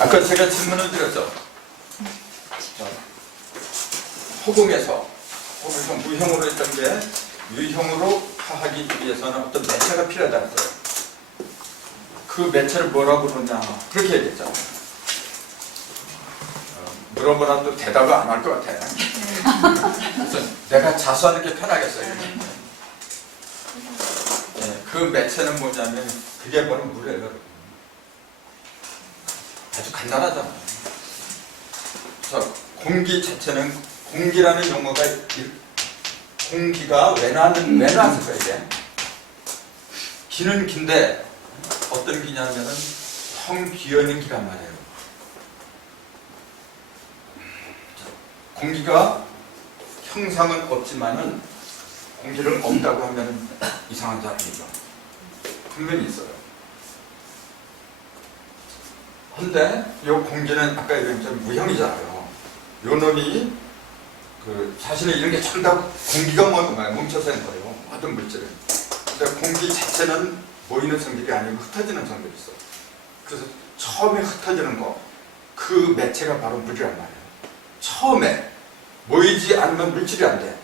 아까 제가 질문을 드렸죠. 호공에서 무형으로 했던 게 유형으로 하기 위해서는 어떤 매체가 필요하다고 했어요. 그 매체를 뭐라고 그러냐 그렇게 얘기했잖아요. 물어보나 또 대답을 안 할 것 같아요. 그래서 내가 자수하는 게 편하겠어요. 네, 그 매체는 뭐냐면 그게 바로 물이에요. 여러분. 아주 간단하잖아요. 공기 자체는 공기라는 용어가 공기가 왜 나왔을까 이게? 기는 긴데 어떤 기냐면은 텅 비어있는 기란 말이에요. 공기가 형상은 없지만은 공기를 없다고 하면은 이상한 사람이죠. 분명히 있어요. 근데 이 공기는 아까 이런 좀 무형이잖아요. 요 놈이 사실은 이런 게 전부 다 공기가 뭉쳐서 있는 거예요. 모든 물질은. 근데 공기 자체는 모이는 성질이 아니고 흩어지는 성질이 있어. 그래서 처음에 흩어지는 거, 그 매체가 바로 물이란 말이에요. 처음에 모이지 않으면 물질이 안 돼.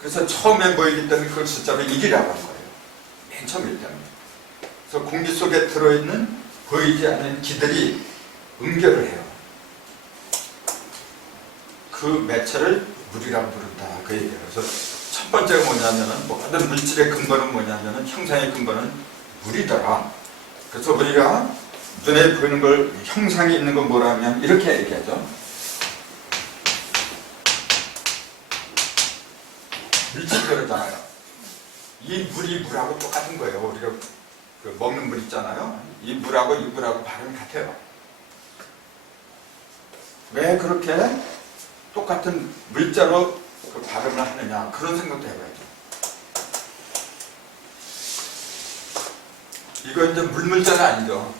그래서 처음에 모이기 때문에 그걸 숫자로 1이라고 한 거예요. 맨 처음이기 때문에. 그래서 공기 속에 들어있는 보이지 않는 기들이 응결을 해요. 그 매체를 물이라고 부른다. 그 얘기예요. 그래서 첫 번째가 뭐냐면은 모든 물질의 근거는 뭐냐면은 형상의 근거는 물이더라. 그래서 우리가 눈에 보이는 걸 형상이 있는 건 뭐라면 이렇게 얘기하죠. 물질 그러잖아요. 이 물이 물하고 똑같은 거예요. 우리가 먹는 물 있잖아요. 이 물하고 발음이 같아요. 왜 그렇게 똑같은 물자로 발음을 하느냐 그런 생각도 해봐야죠. 이거 이제 물자는 아니죠.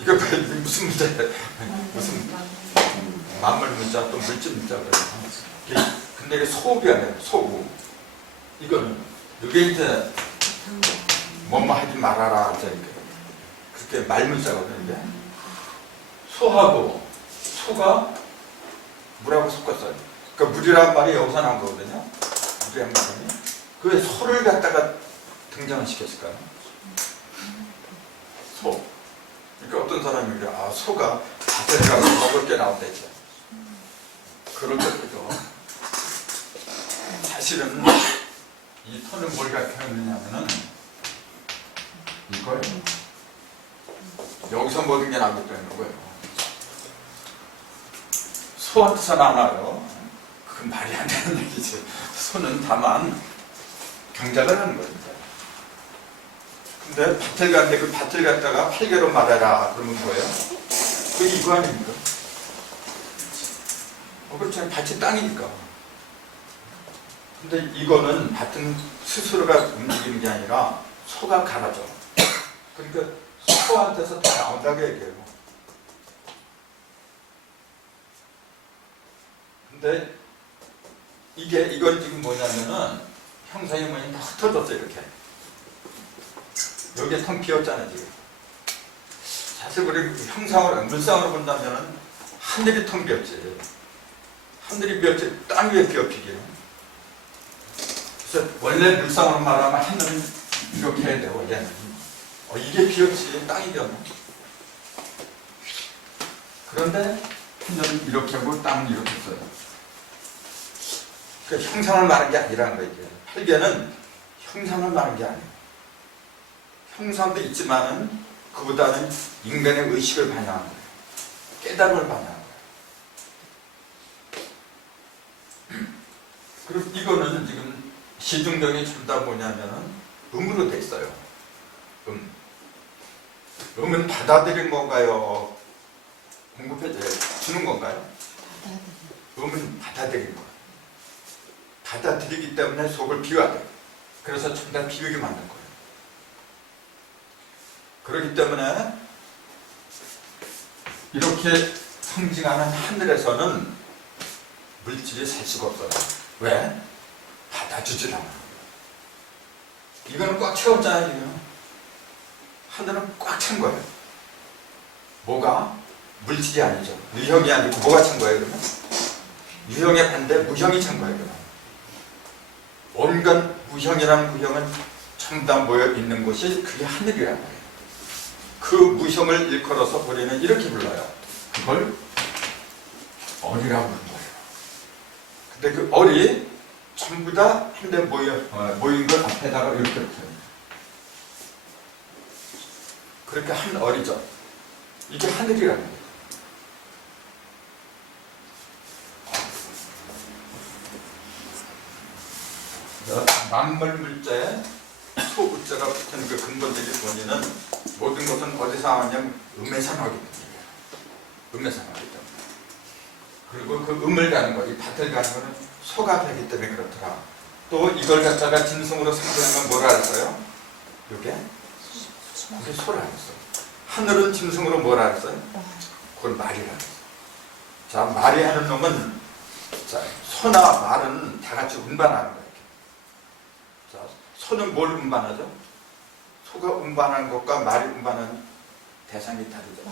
이거 무슨 물자예요? 무슨 만물 물자 또 물질 물자 그래요. 근데 이게 소음이 아니에요. 소음. 이거는 이게 이제 뭐뭐 하지 말아라 그렇게 말물자거든요. 이게 소하고 소가 물하고 섞었어요. 그러니까 물이란 말이 여기서 나온 거거든요. 물이란 말이. 그 소를 갖다가 등장을 시켰을까요? 소. 그러니까 어떤 사람이 그래, 소가 밭에 가서 먹을 게 나온다 했죠. 그럴 때죠. 사실은 이 토는 뭘 가르치느냐면은 이거예요. 여기서 모든 게 나오기 때문에 거예요. 소한테서 나와요. 그건 말이 안 되는 얘기지. 소는 다만 경작을 하는 겁니다. 근데 밭을 갔는데 그 밭을 갖다가 팔개로 말해라 그러면 뭐예요? 그게 이거 아닙니까? 그렇죠. 밭이 땅이니까. 근데 이거는 밭은 스스로가 움직이는 게 아니라 소가 갈아줘. 그러니까 소한테서 다 나온다고 얘기해요. 근데 이건 지금 뭐냐면은 형상이 뭐냐면 흩어졌어 이렇게. 여기에 텅 비었잖아요 지금. 사실 우리 형상으로 물상으로 본다면은 하늘이 텅 비었지. 하늘이 비었지 땅 위에 비었기게. 그래서 원래 물상으로 말하면 하늘은 이렇게 해야 돼요. 원래는. 이게 비었지 땅이 비었네. 그런데 하늘은 이렇게 하고 땅은 이렇게 써요. 그러니까 형상을 말하는 게 아니라는 거예요. 팔개는 형상을 말하는 게 아니에요. 형상도 있지만은 그보다는 인간의 의식을 반영하는 거예요. 깨달음을 반영하는 거예요. 그리고 이거는 지금 시중정이 전부 다 뭐냐면은 음으로 돼 있어요. 음은 받아들인 건가요? 공급해 주는 건가요? 음은 받아들이는 거예요. 받아들이기 때문에 속을 비워야 돼요. 그래서 전부 다 비우게 만든 거예요. 그렇기 때문에 이렇게 상징하는 하늘에서는 물질이 셀 수가 없어요. 왜? 받아주질 않아요. 이거는 꽉 채웠잖아요. 지금. 하늘은 꽉 찬 거예요. 뭐가? 물질이 아니죠. 유형이 아니고 뭐가 찬 거예요, 그러면? 유형의 반대 무형이 찬 거예요, 그러면. 온갖 무형이라는 무형은 전부 다 모여 있는 곳이 그게 하늘이란 말이에요. 그 무형을 일컬어서 우리는 이렇게 불러요. 그걸 어리라고 부르는 거예요. 근데 그 어리 전부 다 한데 모인 것 앞에다가 이렇게 붙여요. 그렇게 한 어리죠. 이게 하늘이란 말이에요. 만물 물자에 소부자가 붙은 그 근본적인 원인은 모든 것은 어디서 나왔냐면 음에서 나오기 때문이에요. 음에서 나오기 때문에. 그리고 그 음을 가는 거, 이 밭을 가는 거는 소가 되기 때문에 그렇더라. 또 이걸 갖다가 짐승으로 상징하면 뭐라 했어요? 이게? 그게 소라 했어. 하늘은 짐승으로 뭐라 했어요? 그걸 말이라 했어. 자, 말이 하는 놈은, 자, 소나 말은 다 같이 운반하는 거예요. 자, 소는 뭘 운반하죠? 소가 운반하는 것과 말이 운반하는 대상이 다르죠.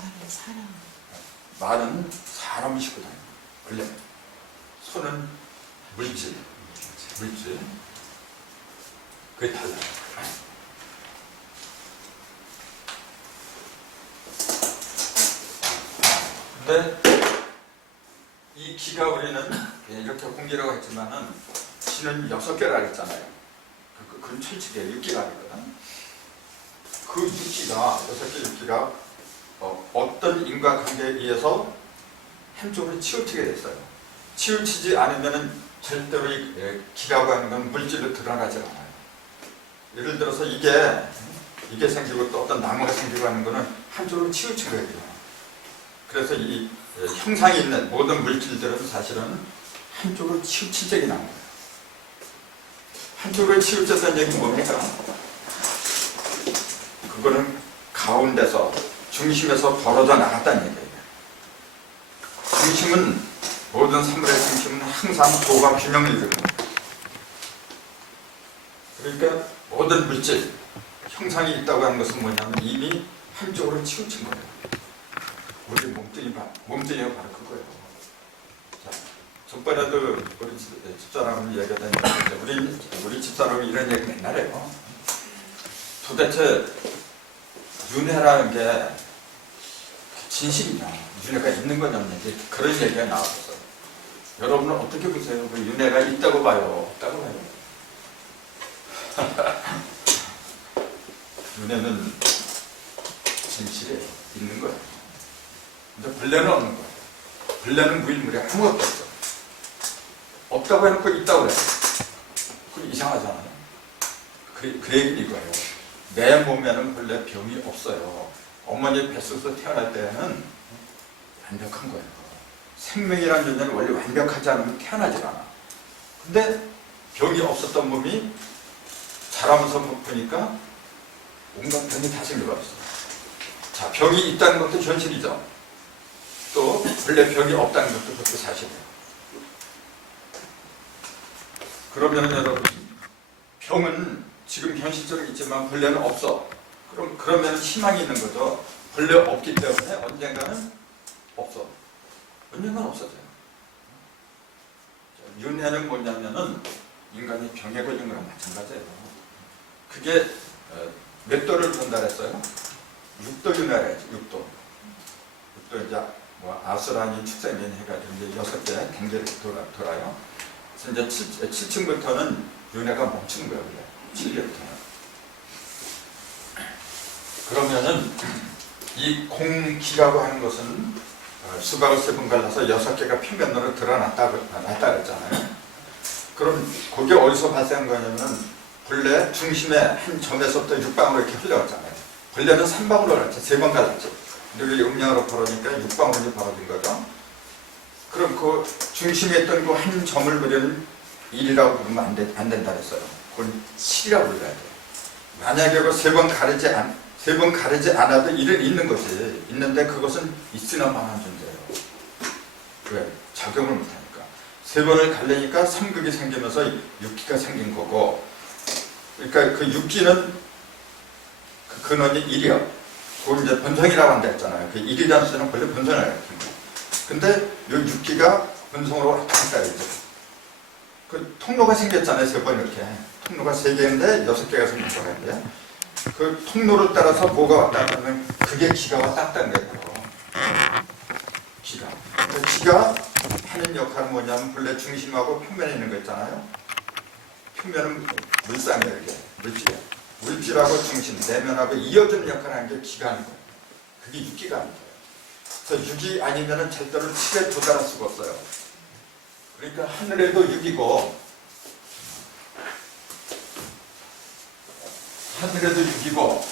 말은 사람이 싣고 다녀요. 원래 소는 물질. 그게 달라요. 근데 이 기가 우리는 이렇게 공기라고 했지만은 기는 6개라 했잖아요. 그건 철칙이에요. 6기가 아니거든. 그 6기가 6개 6기가 어떤 인과관계에 의해서 한쪽으로 치우치게 됐어요. 치우치지 않으면은 절대로 이 기라고 하는 건 물질로 드러나지 않아요. 예를 들어서 이게 생기고 또 어떤 나무가 생기고 하는 거는 한쪽으로 치우친 거예요. 그래서 이 형상이 있는 모든 물질들은 사실은 한쪽으로 치우치적이 나온 거예요. 한쪽으로 치우쳐서는 얘기는 뭡니까? 그거는 가운데서 중심에서 벌어져 나갔다는 얘기예요. 중심은 모든 사물의 중심은 항상 도가 균형을 이루는 거예요. 그러니까 모든 물질 형상이 있다고 하는 것은 뭐냐면 이미 한쪽으로 치우친 거예요. 우리 몸뚱이가 바로 그거예요. 자, 저번에도 우리 집사람을 얘기하다니 우리 집사람이 이런 얘기 맨날 해요. 도대체 윤회라는 게 진실이냐, 윤회가 있는 거냐 없는지 그런 얘기가 나왔어요. 여러분은 어떻게 보세요? 그 윤회가 있다고 봐요? 없다고 봐요? 윤회는 진실이에요. 있는 거예요. 근데 본래는 없는 거예요. 본래는 무일물이 아무것도 없어. 없다고 해놓고 있다고 그래요. 그건 이상하잖아요. 그 얘기는 이거예요. 내 몸에는 본래 병이 없어요. 어머니 뱃속에서 태어날 때는 완벽한 거예요. 생명이라는 존재는 원래 완벽하지 않으면 태어나지 않아. 근데 병이 없었던 몸이 자라면서 보니까 온갖 병이 다 생겨버렸어. 자, 병이 있다는 것도 현실이죠. 또 원래 병이 없다는 것도 그것도 사실이에요. 그러면 여러분, 병은 지금 현실적으로 있지만 본래는 없어. 그러면 희망이 있는 거죠. 본래 없기 때문에 언젠가는 없어. 언젠가는 없어져요. 윤회는 뭐냐면은 인간이 병에 걸린 거랑 마찬가지예요. 그게 몇 도를 전달했어요? 6도 윤회라 했죠. 6도 이제 아수라니 축생인 해가지고 이제 6개 단계를 돌아요. 그래서 이제 7층부터는 윤회가 멈추는 거예요. 7개부터는. 그러면은 이 공기라고 하는 것은 수박을 3번 갈라서 6개가 평면으로 드러났다 그랬잖아요. 그럼 그게 어디서 발생한 거냐면 본래 중심의 한 점에서부터 6방으로 이렇게 흘러갔잖아요. 본래는 3방으로 갈랐죠. 3번 갈랐죠. 근데 음량으로 벌어지니까 6방으로 벌어진 거죠. 그럼 그 중심에 있던 그 한 점을 그려는 1이라고 부르면 안 된다 그랬어요. 그건 7이라고 불러야 돼요. 만약에 그 3번 가르지 않아도 1은 있는 것이 있는데 그것은 있으나마한 존재예요. 왜? 작용을 못하니까. 3번을 갈래니까 3극이 생기면서 6기가 생긴 거고, 그러니까 그 6기는 그 근원이 1이요. 그걸 이제 본성이라고 한다 했잖아요. 그 이기장수는 원래 본성을 가르치는 거예요. 근데 이 육기가 본성으로 왔다 갔다 했죠. 그 통로가 생겼잖아요. 세 번 이렇게. 통로가 3개인데 6개가 생긴 거예요. 그 통로를 따라서 뭐가 왔다 갔다 하면 그게 기가 왔다 갔다 하는 거예요. 기가. 그 기가 하는 역할은 뭐냐면 본래 중심하고 표면에 있는 거 있잖아요. 표면은 물상이에요. 이게 물질이에요. 물질하고 중심, 내면하고 이어주는 역할을 하는 게 기가 하는 거예요. 그게 육기가 하는 거예요. 그래서 육이 아니면 절대로 칠에 도달할 수가 없어요. 그러니까 하늘에도 육이고 하늘에도 육이고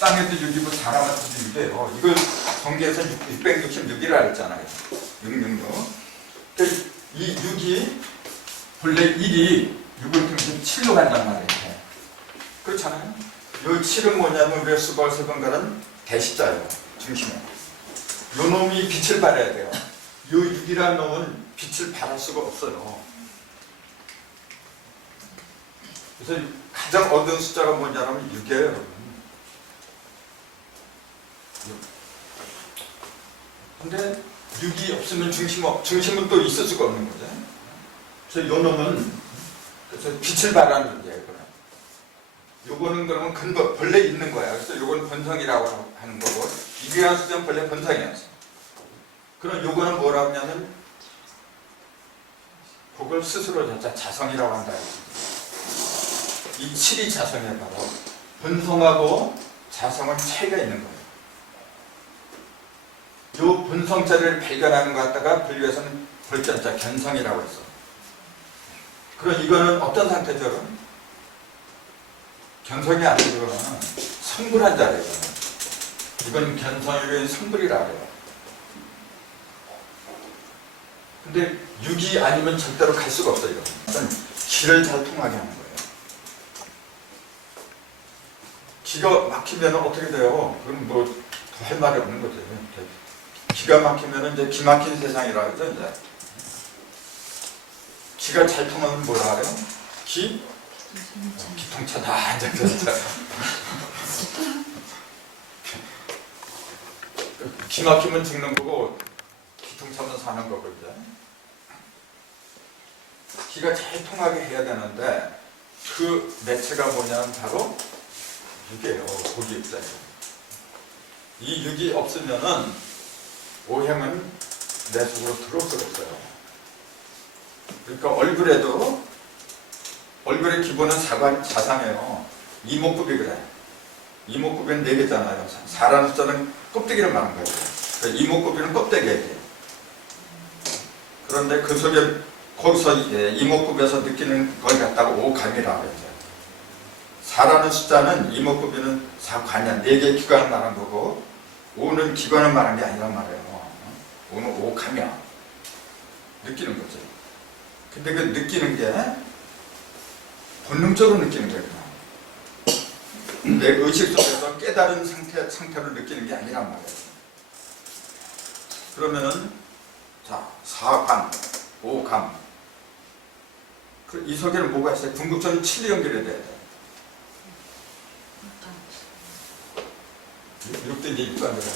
땅에도 육이고 사람한테도 육이에요. 이걸 성경에서 666이라 했잖아요. 666. 그러니까 이 육이 본래 1이 6을 통해서 7로 간단 말이에요. 그렇잖아요. 이 7은 뭐냐면 우리가 수거할 세번가는 대시자예요. 중심에. 요 놈이 빛을 발해야 돼요. 이 6이라는 놈은 빛을 발할 수가 없어요. 그래서 가장 어두운 숫자가 뭐냐면 6이에요, 여러분. 6. 근데 6이 없으면 중심은 또 있을 수가 없는 거죠. 그래서 요 놈은 그래서 빛을 발하는 거예요. 요거는 그러면 근본, 본래 있는 거야. 그래서 요건 본성이라고 하는 거고, 이기한 수는 본래 본성이었어. 그럼 요거는 뭐라고 하냐면, 그걸 스스로 자성이라고 한다. 이 7이 자성이에요, 바로. 본성하고 자성은 차이가 있는 거예요. 요 본성자를 발견하는 것 갖다가 분류해서는 벌전자, 견성이라고 했어. 그럼 이거는 어떤 상태죠? 견성이 아니고 성불한 자예요. 이건 견성이고 성불이라고 해요. 근데 6이 아니면 절대로 갈 수가 없어요. 일단 기를 잘 통하게 하는 거예요. 기가 막히면 어떻게 돼요? 그럼 뭐 더 할 말이 없는 거죠. 기가 막히면 이제 기 막힌 세상이라 그러죠. 이제 기가 잘 통하면 뭐라 그래요? 기통차다. 진짜. 기 막히면 죽는 거고 기통차면 사는 거고 이제. 기가 잘 통하게 해야 되는데 그 매체가 뭐냐면 바로 6이에요. 고기 입자예요. 이 6이 없으면은 오행은 내 속으로 들어올 수가 없어요. 그러니까 얼굴의 기본은 사상이에요. 이목구비 그래. 이목구비는 4개잖아요. 사라는 숫자는 껍데기를 말한 거예요. 그러니까 이목구비는 껍데기예요. 그런데 그 속에 거기서 이목구비에서 느끼는 걸 갖다가 오감이라고 해요. 4라는 숫자는 이목구비는 4관이야. 4개의 기관을 말한 거고 5는 기관을 말한 게 아니란 말이에요. 5는 오감이야. 느끼는 거죠. 근데 그 느끼는 게 본능적으로 느끼는 거예요. 내 의식 속에서 깨달은 상태로 느끼는 게 아니란 말이에요. 그러면은 자 4관, 5감. 이 속에는 뭐가 있어요? 궁극적인 7이 연결이 돼야 돼요. 6도 이제 6감이라요.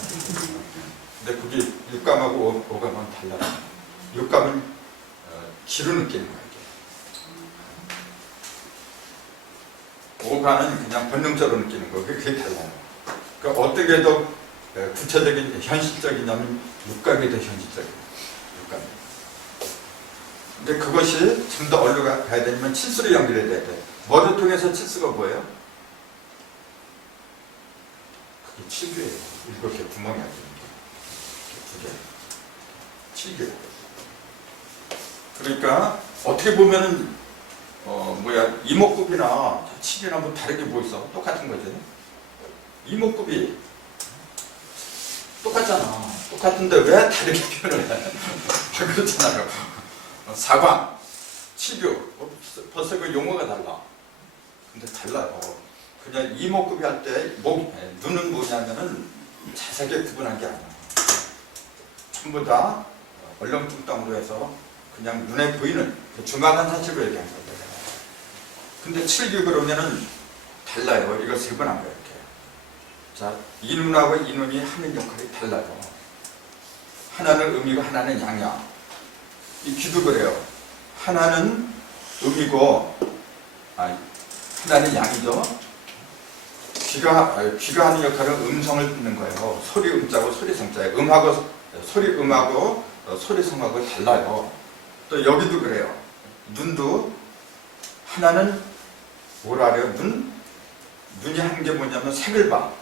근데 그게 6감하고 5감은 달라요. 6감은 기로 느끼는 거예요. 5감은 그냥 본능적으로 느끼는 거예요. 그게 달라요. 그러니까 어떻게 더 구체적인, 현실적이냐면 6감이 더 현실적이에요. 6감. 근데 그것이 좀 더 얼로 가야 되면 칠수로 연결해야 돼. 뭐를 통해서 칠수가 뭐예요? 그게 7개예요. 7개 구멍이 아니에요. 2개. 7개. 그러니까 어떻게 보면은 이목구비나 7이나 뭐 다른 게 뭐 있어? 똑같은 거지. 이목구비 똑같잖아. 똑같은데 왜 다르게 표현을 해? 그렇잖아요. 사관, 치교, 벌써 그 용어가 달라. 근데 달라요. 그냥 이목구비 할 때 눈은 뭐냐면은 자세하게 구분한 게 아니야. 전부 다 얼렁뚱땅으로 해서 그냥 눈에 보이는 그 중간한 사실로 얘기한 거예요. 근데 7교 그러면은 달라요. 이거 세 번 한 거예요. 이렇게. 자, 이눈하고 이눈이 하는 역할이 달라요. 하나는 음이고 하나는 양이야. 이 귀도 그래요. 하나는 음이고, 하나는 양이죠. 귀가 하는 역할은 음성을 듣는 거예요. 소리 음자고 소리 성자예요. 소리 음하고 소리 성하고 달라요. 또 여기도 그래요. 눈도 하나는 뭐라 그래요? 눈이 하는 게 뭐냐면 색을 봐.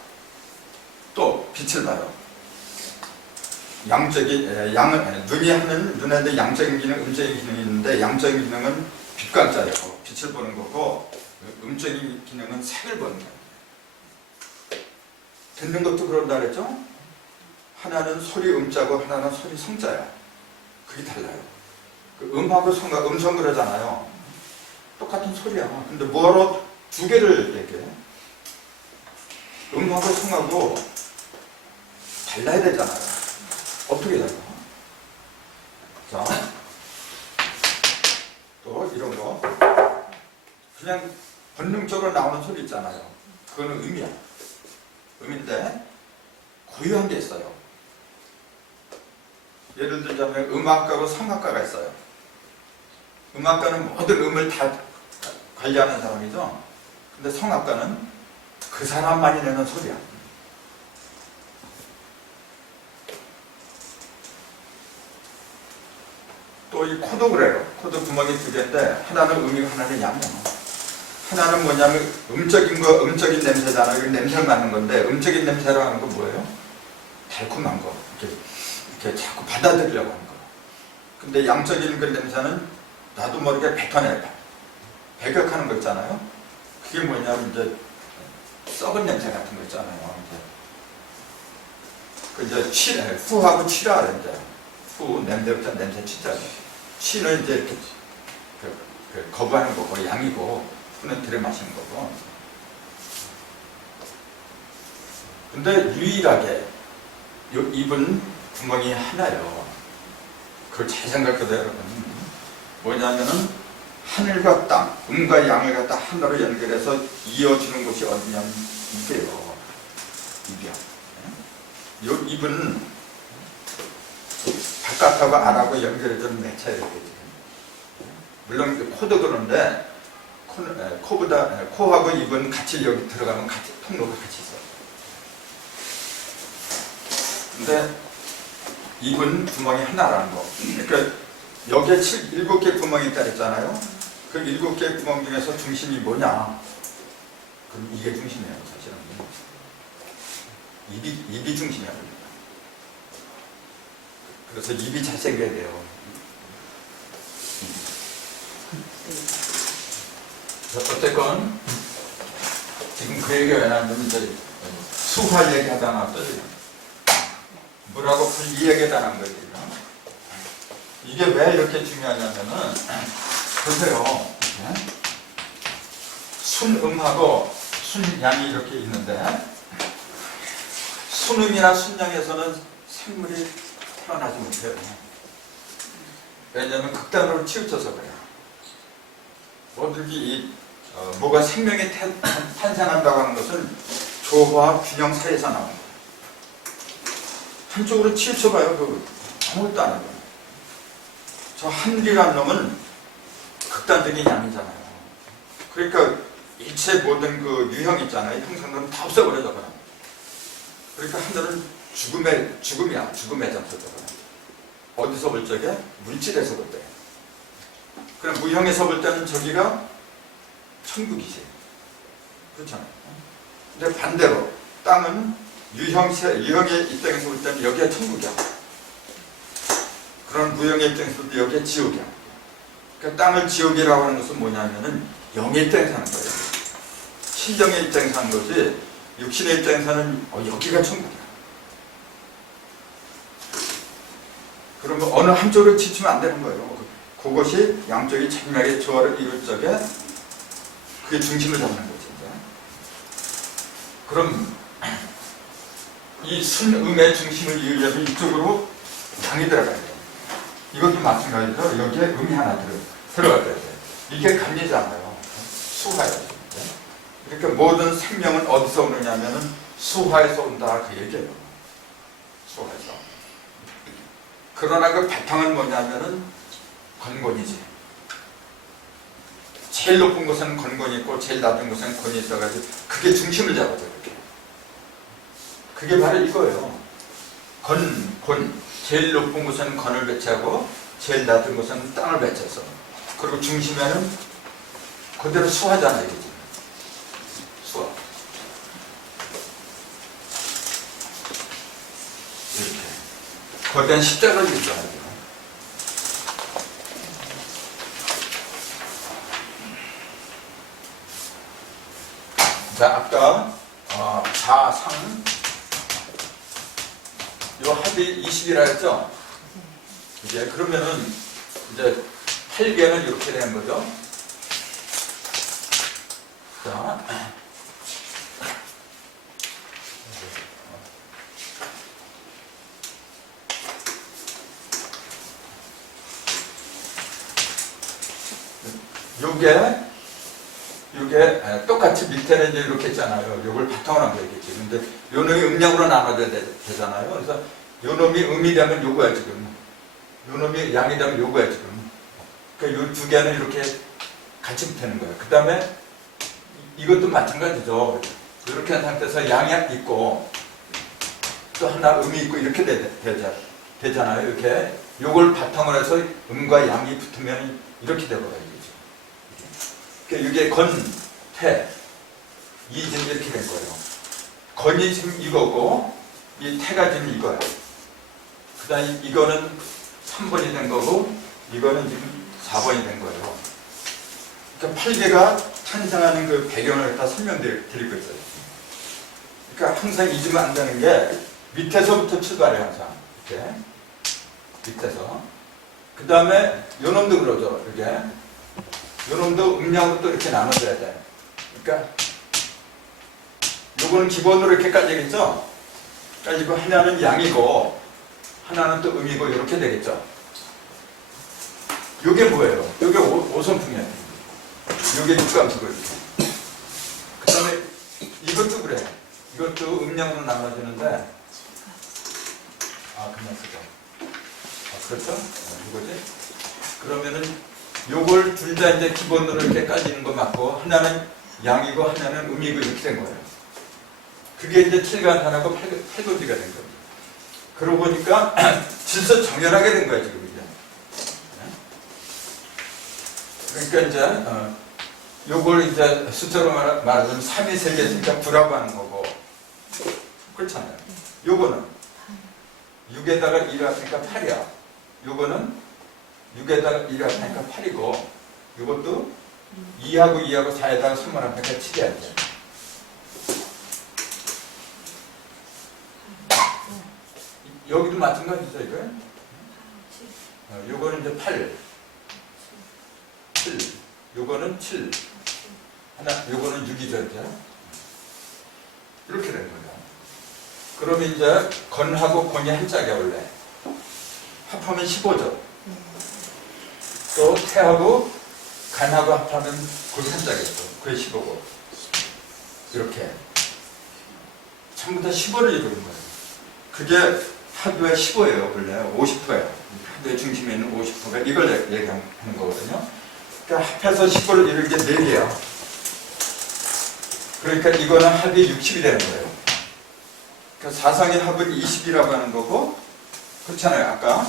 또 빛을 봐요. 눈이 하는 눈에는 양적인 기능, 음적인 기능이 있는데 양적인 기능은 빛관자예요. 빛을 보는 거고 음적인 기능은 색을 보는 거예요. 듣는 것도 그런다 그랬죠? 하나는 소리 음자고 하나는 소리 성자야. 그게 달라요. 그 음하고 음성 그러잖아요. 똑같은 소리야. 근데 뭐하러 두 개를 얘기해? 음하고 성하고 달라야 되잖아요. 어떻게 달라? 자, 또 이런 거. 그냥 본능적으로 나오는 소리 있잖아요. 그거는 음이야. 음인데 고유한 게 있어요. 예를 들자면 음악가고 성악가가 있어요. 음악가는 모든 음을 다 관리하는 사람이죠. 근데 성악가는 그 사람만이 내는 소리야. 또 이 코도 그래요. 코도 구멍이 두 개인데 하나는 음이고 하나는 양이야. 하나는 뭐냐면 음적인 냄새잖아요. 이건 냄새를 맡는 건데 음적인 냄새로 하는 건 뭐예요? 달콤한 거. 이렇게 자꾸 받아들이려고 하는 거. 근데 양적인 그 냄새는 나도 모르게 뱉어내. 배격하는 거 있잖아요. 그게 뭐냐면 이제 썩은 냄새 같은 거 있잖아요. 이제 후하고 치라 이제 후 냄새부터 냄새 치자. 치는 이제 이렇게 거부하는 거고 양이고 후는 들이마시는 거고. 근데 유일하게 요 입은 구멍이 하나요. 그걸 잘 생각해도 여러분 뭐냐면은 하늘과 땅, 음과 양을 갖다 하나로 연결해서 이어주는 곳이 어디냐면 입이에요. 입이야. 요 입은 바깥하고 안하고 연결해주는 매체예요. 물론 코도 그런데 코하고 입은 같이 여기 들어가면 같이 통로가 같이 있어요. 근데 입은 구멍이 하나라는 거. 그러니까 여기에 7개 구멍이 있다 했잖아요. 그 7개 구멍 중에서 중심이 뭐냐? 그럼 이게 중심이에요, 사실은. 입이 중심이야. 그래서 입이 잘생겨야 돼요. 어쨌건 지금 그 얘기가 왜 나왔냐면 이제 수화 얘기하다 나왔더니 뭐라고 이 얘기가 나온 거예요. 이게 왜 이렇게 중요하냐면은 보세요. 순음하고 순양이 이렇게 있는데 순음이나 순양에서는 생물이 태어나지 못해요. 왜냐하면 극단으로 치우쳐서 그래요. 뭐든지 뭐가 생명이 탄생한다고 하는 것은 조화와 균형 사이에서 나옵니다. 한쪽으로 치우쳐봐요. 아무것도 안 해요. 저 하늘이라는 놈은 극단적인 양이잖아요. 그러니까 일체 모든 그 유형 있잖아요. 형상들은 다 없애버려져 버려. 그러니까 하늘은 죽음이야. 죽음의 장소죠. 어디서 볼 적에? 물질에서 볼 때. 그럼 무형에서 볼 때는 저기가 천국이지. 그렇잖아요. 근데 반대로 땅은 유형의 입장에서 볼 때는 여기가 천국이야. 그런 무형의 입장에서 볼 때 여기가 지옥이야. 그러니까 땅을 지옥이라고 하는 것은 뭐냐면은 영의 입장에서 하는 거예요. 신령의 입장에서 하는 거지 육신의 입장에서는 여기가 천국이야. 그러면 어느 한쪽으로 치치면 안 되는 거예요. 그것이 양쪽이 자기나게 조화를 이룰 적에 그게 중심을 잡는 거죠. 그럼 이 순음의 중심을 이루려면 이쪽으로 양이 들어가야 돼요. 이것도 마찬가지죠. 여기에 음이 하나 들어가야 돼요. 이게 관리잖아요. 수화예요. 그러니까 모든 생명은 어디서 오느냐 하면은 수화에서 온다 그 얘기예요. 수화에서. 그러나 그 바탕은 뭐냐면은 건곤이지. 제일 높은 곳은 건곤이 있고 제일 낮은 곳은 곤이 있어가지고 그게 중심을 잡아줘 이렇게. 그게 바로 이거예요. 곤. 제일 높은 곳은 건을 배치하고 제일 낮은 곳은 땅을 배치해서 그리고 중심에는 그대로 수화잖아 이거지. 수화. 이렇게 거대한 십자가를 있잖아요. 자, 아까 사상 요 합이 20이라 했죠? 이제 그러면은 이제 8개는 이렇게 되는 거죠. 자, 요게 똑같이 밑에는 이제 이렇게 있잖아요. 요걸 바탕으로 한 거겠지. 근데 요 놈이 음량으로 나눠야 되잖아요. 그래서 요 놈이 음이 되면 요거야 지금. 요 놈이 양이 되면 요거야 지금. 그러니까 요 두 개는 이렇게 같이 붙는 거예요. 그 다음에 이것도 마찬가지죠. 이렇게 한 상태에서 양이 있고 또 하나 음이 있고 이렇게 되잖아요. 이렇게 요걸 바탕으로 해서 음과 양이 붙으면 이렇게 되거든요. 그러니까 이게 건, 태, 이 지금 이렇게 된 거예요. 건이 지금 이거고 이 태가 지금 이거야. 그 다음에 이거는 3번이 된 거고 이거는 지금 4번이 된 거예요. 그러니까 8개가 탄생하는 그 배경을 갖다 설명드리고 있어요. 그러니까 항상 잊으면 안 되는 게 밑에서부터 출발해요. 항상 이렇게 밑에서 그 다음에 요놈도 그러죠. 이렇게 요놈도 음량으로 또 이렇게 나눠줘야 돼. 그러니까 요거는 기본으로 이렇게 깔리겠죠? 깔리고 하나는 양이고 하나는 또 음이고 이렇게 되겠죠? 요게 뭐예요? 요게 오선풍이에요. 요게 육감수고 이렇게. 그 다음에 이것도 그래. 이것도 음량으로 나눠지는데 그냥 쓰죠. 그렇죠? 이거지? 그러면은 요걸 둘 다 이제 기본으로 이렇게 깔리는 거 맞고 하나는 양이고 하나는 음이고 이렇게 된 거예요. 그게 이제 7간탄하고 8건지가 된 겁니다. 그러고 보니까 질서 정연하게 된 거예요 지금 이제. 그러니까 이제 요걸 이제 숫자로 말하자면 3이 3개 있으니까 9라고 하는 거고 그렇잖아요. 요거는 6에다가 1을 했으니까 8이야. 요거는 6에다가 1을 하니까 8이고 이것도 2하고 2하고 4에다가 3을 하니까 7이야. 여기도 마찬가지죠 이거. 요거는 이제 8 7 요거는 7 요거는 6이죠 이제. 이렇게 되는 거죠. 그러면 이제 건하고 곤이 한 짝이야 원래. 합하면 15죠. 또 태하고 간하고 합하면 그게 한 짝이었어. 그게 15고. 이렇게. 전부 다 15를 이루는 거예요. 그게 합의 15예요. 원래 50%예요. 합의 중심에 있는 50%가 이걸 얘기하는 거거든요. 그러니까 합해서 15를 이루는 게 4개야. 그러니까 이거는 합이 60이 되는 거예요. 그러니까 사상의 합은 20이라고 하는 거고 그렇잖아요. 아까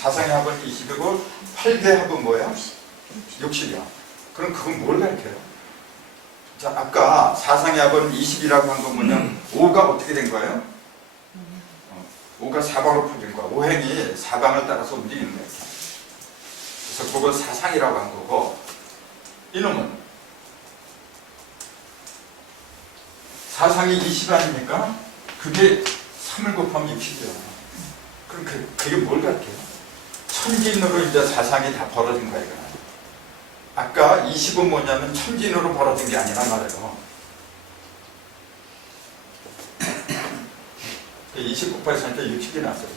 사상의 합은 20이고 8개 합은 뭐예요? 60이야. 그럼 그건 뭘 가르쳐요? 자, 아까 사상의 합은 20이라고 한 건 뭐냐면 5가 어떻게 된 거예요? 5가 사방으로 퍼진 거야. 5행이 사방을 따라서 움직이는 거야. 그래서 그걸 사상이라고 한 거고 이놈은 사상이 20 아닙니까? 그게 3을 곱하면 60이야. 그럼 그게 뭘 가르쳐요? 천진으로 이제 사상이 다 벌어진 거야, 이거. 아까 20은 뭐냐면 천진으로 벌어진 게 아니란 말이에요. 20 곱하기 3니까 60이 났어요.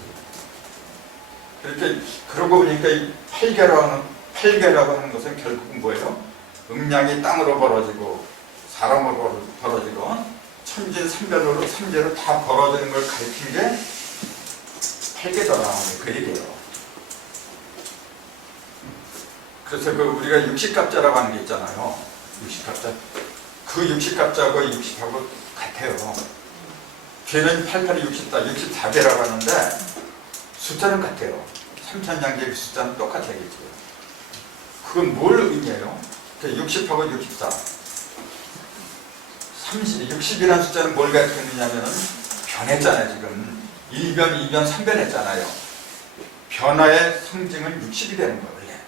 그러니까 그러고 보니까 이 8개라고 하는 것은 결국은 뭐예요? 음량이 땅으로 벌어지고 사람으로 벌어지고 천진삼변으로 삼재로 다 벌어지는 걸 가리킨 게 팔계더라. 그 얘기예요. 그래서 그 우리가 육식갑자라고 하는 게 있잖아요. 육식갑자. 그 육식갑자하고 60하고 같아요. 걔는 88이 64, 64개라고 하는데 숫자는 같아요. 삼천량계의 숫자는 똑같아야겠죠. 그건 뭘 의미해요? 60하고 64. 60이라는 숫자는 뭘 가리켰느냐면 변했잖아요. 지금 1변, 2변, 3변 했잖아요. 변화의 상징은 60이 되는 거예요. 원래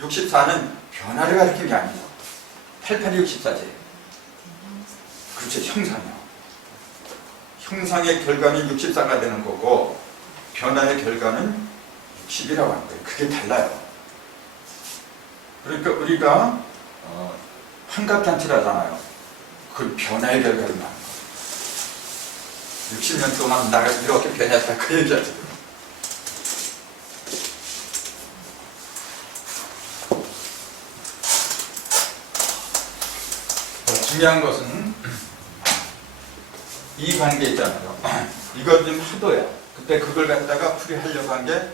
64는 변화를 가리킨 게 아니에요. 88이 64지. 그렇죠. 형상이요. 형상의 결과는 64가 되는 거고 변화의 결과는 60이라고 하는 거예요. 그게 달라요. 그러니까 우리가 환갑잔치를 하잖아요. 그 변화의 결과를 말하는 거예요. 60년 동안 나가 이렇게 변했다 그 얘기하죠. 중요한 것은 이 관계 있잖아요. 이거 좀 하도야. 그때 그걸 갖다가 풀이하려고 한 게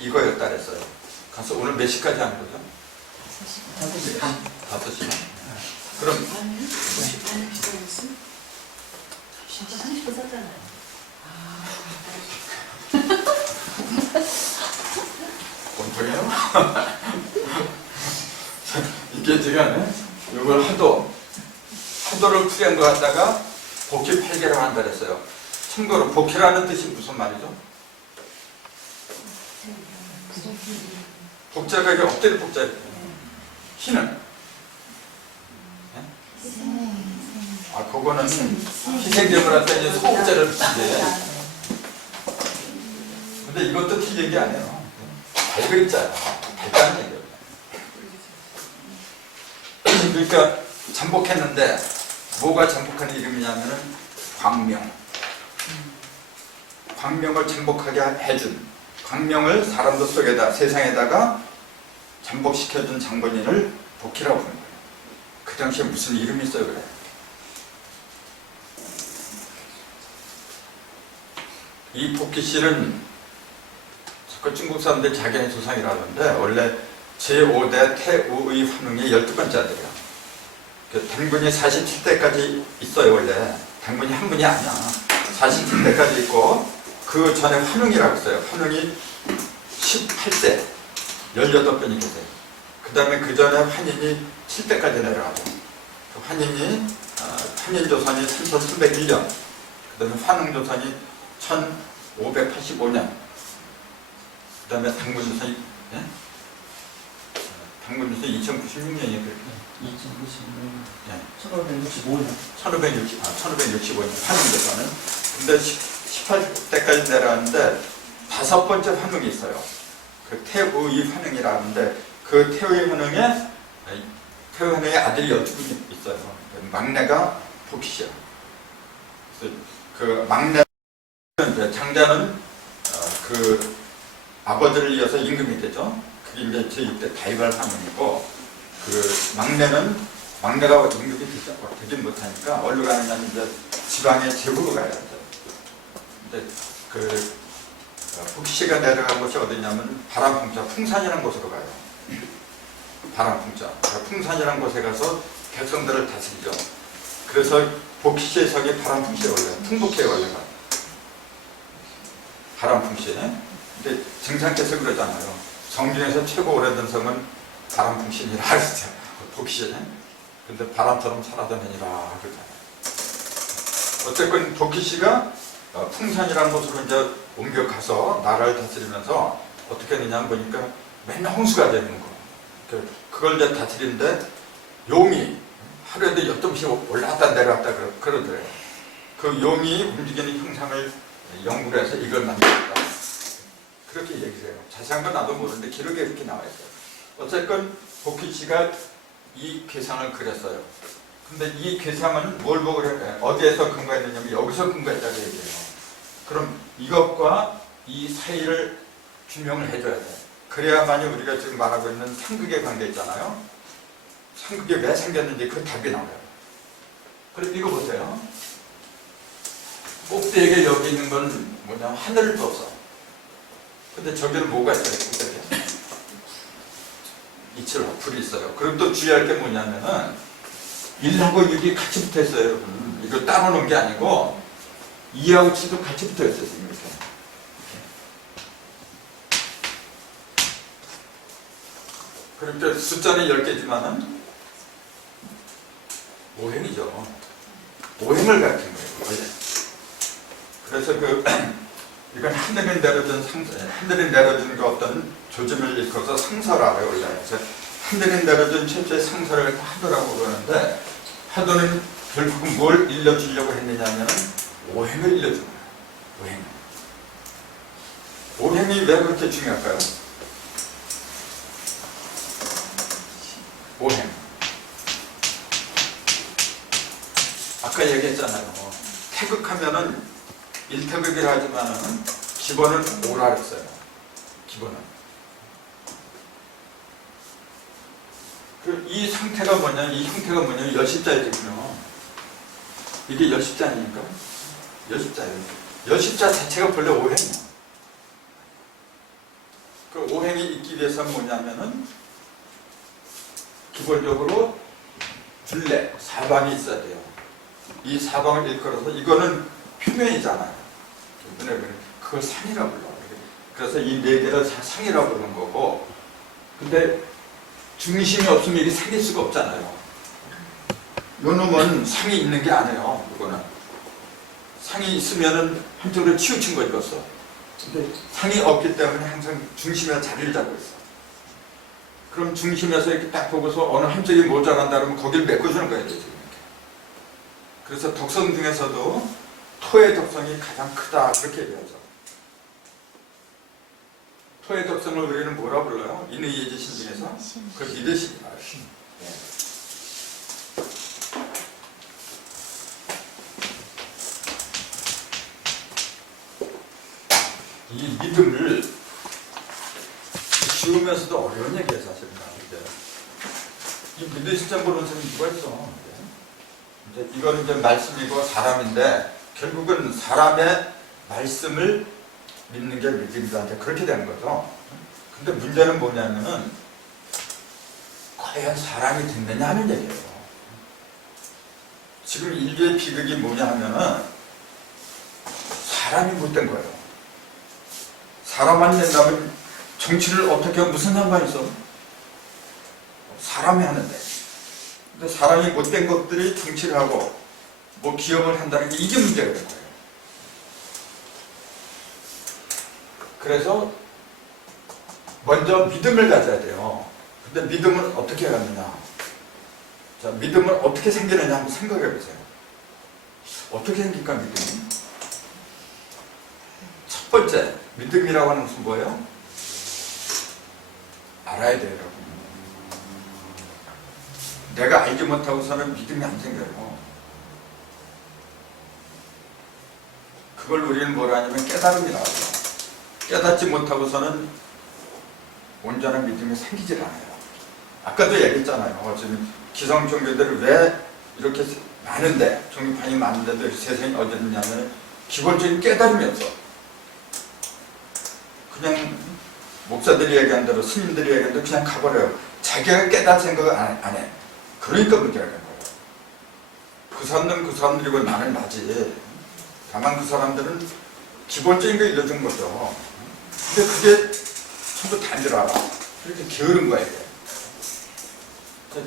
이거였다 그랬어요. 가서 오늘 몇 시까지 하는 거죠? 5시. 5시. 그럼 진짜 30분 썼잖아요. 원통이요? 이게 지금 이걸 하도를 풀이한 거 갖다가 복희 8개라고 한다 그랬어요. 참고로 복희라는 뜻이 무슨 말이죠? 복자가 이게 엎드려 복자. 희는? 아, 그거는 희생제물 할 때 이제 소복자를 붙이지. 근데 이것도 틀린 게 아니에요. 발그림자야. 발자는 얘기예요. 그러니까 잠복했는데 뭐가 잠복하는 이름이냐면은 광명. 광명을 잠복하게 해준, 광명을 사람들 속에다 세상에다가 잠복시켜준 장본인을 복희라고 부르는 거예요. 그 당시에 무슨 이름이 있어요 그래? 이 복희씨는 그 중국 사람들 자기네 조상이라는데 원래 제5대 태우의 환웅의 12번째 아들이야. 그 당군이 47대까지 있어요. 원래 당군이 한 분이 아니야. 47대까지 있고 그 전에 환웅이라고 있어요. 환웅이 18세 18분이 계세요. 그 다음에 그 전에 환인이 7대까지 내려가죠. 그 환인이 환인조선이 3301년, 그 다음에 환웅조선이 1585년, 그 다음에 당군조선이 예? 당군조선이 2096년이에요. 2095년, 예. 1565년. 1565년 환웅조선은. 근데 18대까지 내려왔는데 5번째 환웅이 있어요. 그 태우의 환웅이라는데 그 태우의 환웅의 아들이 12분이 있어요. 막내가 복희씨야. 그 막내 장자는 그 아버지를 이어서 임금이 되죠. 그게 이제 제6대 다이발 환웅이고 그 막내가 임금이 되지 못하니까 어디로 가느냐면 이제 지방의 제국으로 가야 되죠. 근데 그 복희씨가 내려간 곳이 어디냐면 바람풍자 풍산이라는 곳으로 가요. 바람풍자 풍산이라는 곳에 가서 백성들을 다스리죠. 그래서 복희씨의 성이 바람풍시에 올라요. 풍복회에 올라가. 바람풍시. 근데 정상께서 그러잖아요. 성 중에서 최고 오래된 성은 바람풍시니라 그러죠. 복희씨. 근데 바람처럼 살아다니라 그러잖아요. 어쨌건 복희씨가 풍산이라는 곳으로 이제 옮겨가서 나라를 다스리면서 어떻게 했느냐 보니까 맨날 홍수가 되는 거. 그걸 이제 다스리는데 용이 하루에도 8번씩 올라왔다 내려왔다 그러더래요. 그 용이 움직이는 형상을 연구를 해서 이걸 만들었다. 그렇게 얘기해요. 자세한 건 나도 모르는데 기록에 이렇게 나와 있어요. 어쨌건 복희씨가 이 괴상을 그렸어요. 근데 이 괴상은 뭘 보고 어디에서 근거했느냐면 여기서 근거했다고 얘기해요. 그럼 이것과 이 사이를 규명을 해줘야 돼. 그래야만이 우리가 지금 말하고 있는 상극의 관계 있잖아요. 상극이 왜 생겼는지 그 답이 나와요. 그래 이거 보세요. 꼭대기에 여기 있는 건 뭐냐면 하늘을 떴어. 근데 저기는 뭐가 있어요? 꼭대기에 이치로 불이 있어요. 그럼 또 주의할 게 뭐냐면은 1하고 6이 같이 붙어 있어요, 여러분. 이거 따로 놓은 게 아니고 2하고 7도 같이 붙어 있어요, 지금 이렇게. 그러니까 숫자는 10개지만은 5행이죠. 5행을 가리킨 거예요, 원래. 그래서 이건 하늘이 내려준 그 어떤 조짐을 일컬어서 상서라고 해요, 원래. 그래서 하늘이 내려준 최초의 상서를 하도라고 그러는데, 하도는 결국은 뭘 일러주려고 했느냐 하면 5행을 일러준 거예요. 5행. 5행이 왜 그렇게 중요할까요? 5행. 아까 얘기했잖아요. 태극하면은 1태극이라 하지만은 기본은 5라 했어요. 기본은. 이 상태가 뭐냐, 이 형태가 뭐냐면 여십자이거든요. 이게 여십자 아닙니까? 여십자예요. 여십자 자체가 본래 5행이에요. 그 5행이 있기 위해서는 뭐냐면은 기본적으로 둘레, 사방이 있어야 돼요. 이 사방을 일컬어서 이거는 표면이잖아요. 그걸 상이라고 불러요. 그래서 이 네 개를 상이라고 부르는 거고, 근데 중심이 없으면 이게 생길 수가 없잖아요. 요 놈은 상이 있는 게 아니에요. 이거는 상이 있으면은 한쪽으로 치우친 거 입었어. 근데 상이 없기 때문에 항상 중심에 자리를 잡고 있어. 그럼 중심에서 이렇게 딱 보고서 어느 한쪽이 모자란다 그러면 거기를 메꿔주는 거예요, 지금. 그래서 덕성 중에서도 토의 덕성이 가장 크다, 그렇게 얘기하죠. 토의 덕성을 우리는 뭐라 불러요? 인의예지 신 중에서? 그걸 믿으시기 바라요. 네. 이 믿음을 쉬우면서도 어려운 얘기예요, 사실은. 이 믿을 시점 보는 사람이 누가 있어? 이제 이거는 이제 말씀이고 사람인데, 결국은 사람의 말씀을 믿는 게 믿음이다. 이제 그렇게 되는 거죠. 근데 문제는 뭐냐면은, 과연 사람이 됐느냐 하는 얘기예요. 지금 인류의 비극이 뭐냐 하면은, 사람이 못 된 거예요. 사람만 된다면 정치를 어떻게 하면 무슨 상관이 있어? 사람이 하는데. 근데 사람이 못된 것들이 정치를 하고 뭐 기업을 한다는 게 이게 문제가 된 거예요. 그래서 먼저 믿음을 가져야 돼요. 근데 믿음은 어떻게 갖느냐? 자, 믿음은 어떻게 생기느냐 한번 생각해 보세요. 어떻게 생길까, 믿음이? 첫 번째, 믿음이라고 하는 것은 뭐예요? 알아야 돼요, 여러분. 내가 알지 못하고서는 믿음이 안 생겨요. 그걸 우리는 뭐라 하냐면 깨달음이라고 해요. 깨닫지 못하고서는 온전한 믿음이 생기질 않아요. 아까도 얘기했잖아요. 지금 기성 종교들이 왜 이렇게 많은데, 종교판이 많은데도 세상이 어딨냐면 기본적인 깨달음이 없어. 그냥 목사들이 얘기한 대로, 스님들이 얘기한 대로 그냥 가버려요. 자기가 깨달을 생각을 안 해. 그러니까 문제가 된 거예요. 그 사람들은 그 사람들이고 나는 나지. 다만 그 사람들은 기본적인 걸 일러준 거죠. 근데 그게 전부 단줄 알아. 그렇게 게으른 거예요.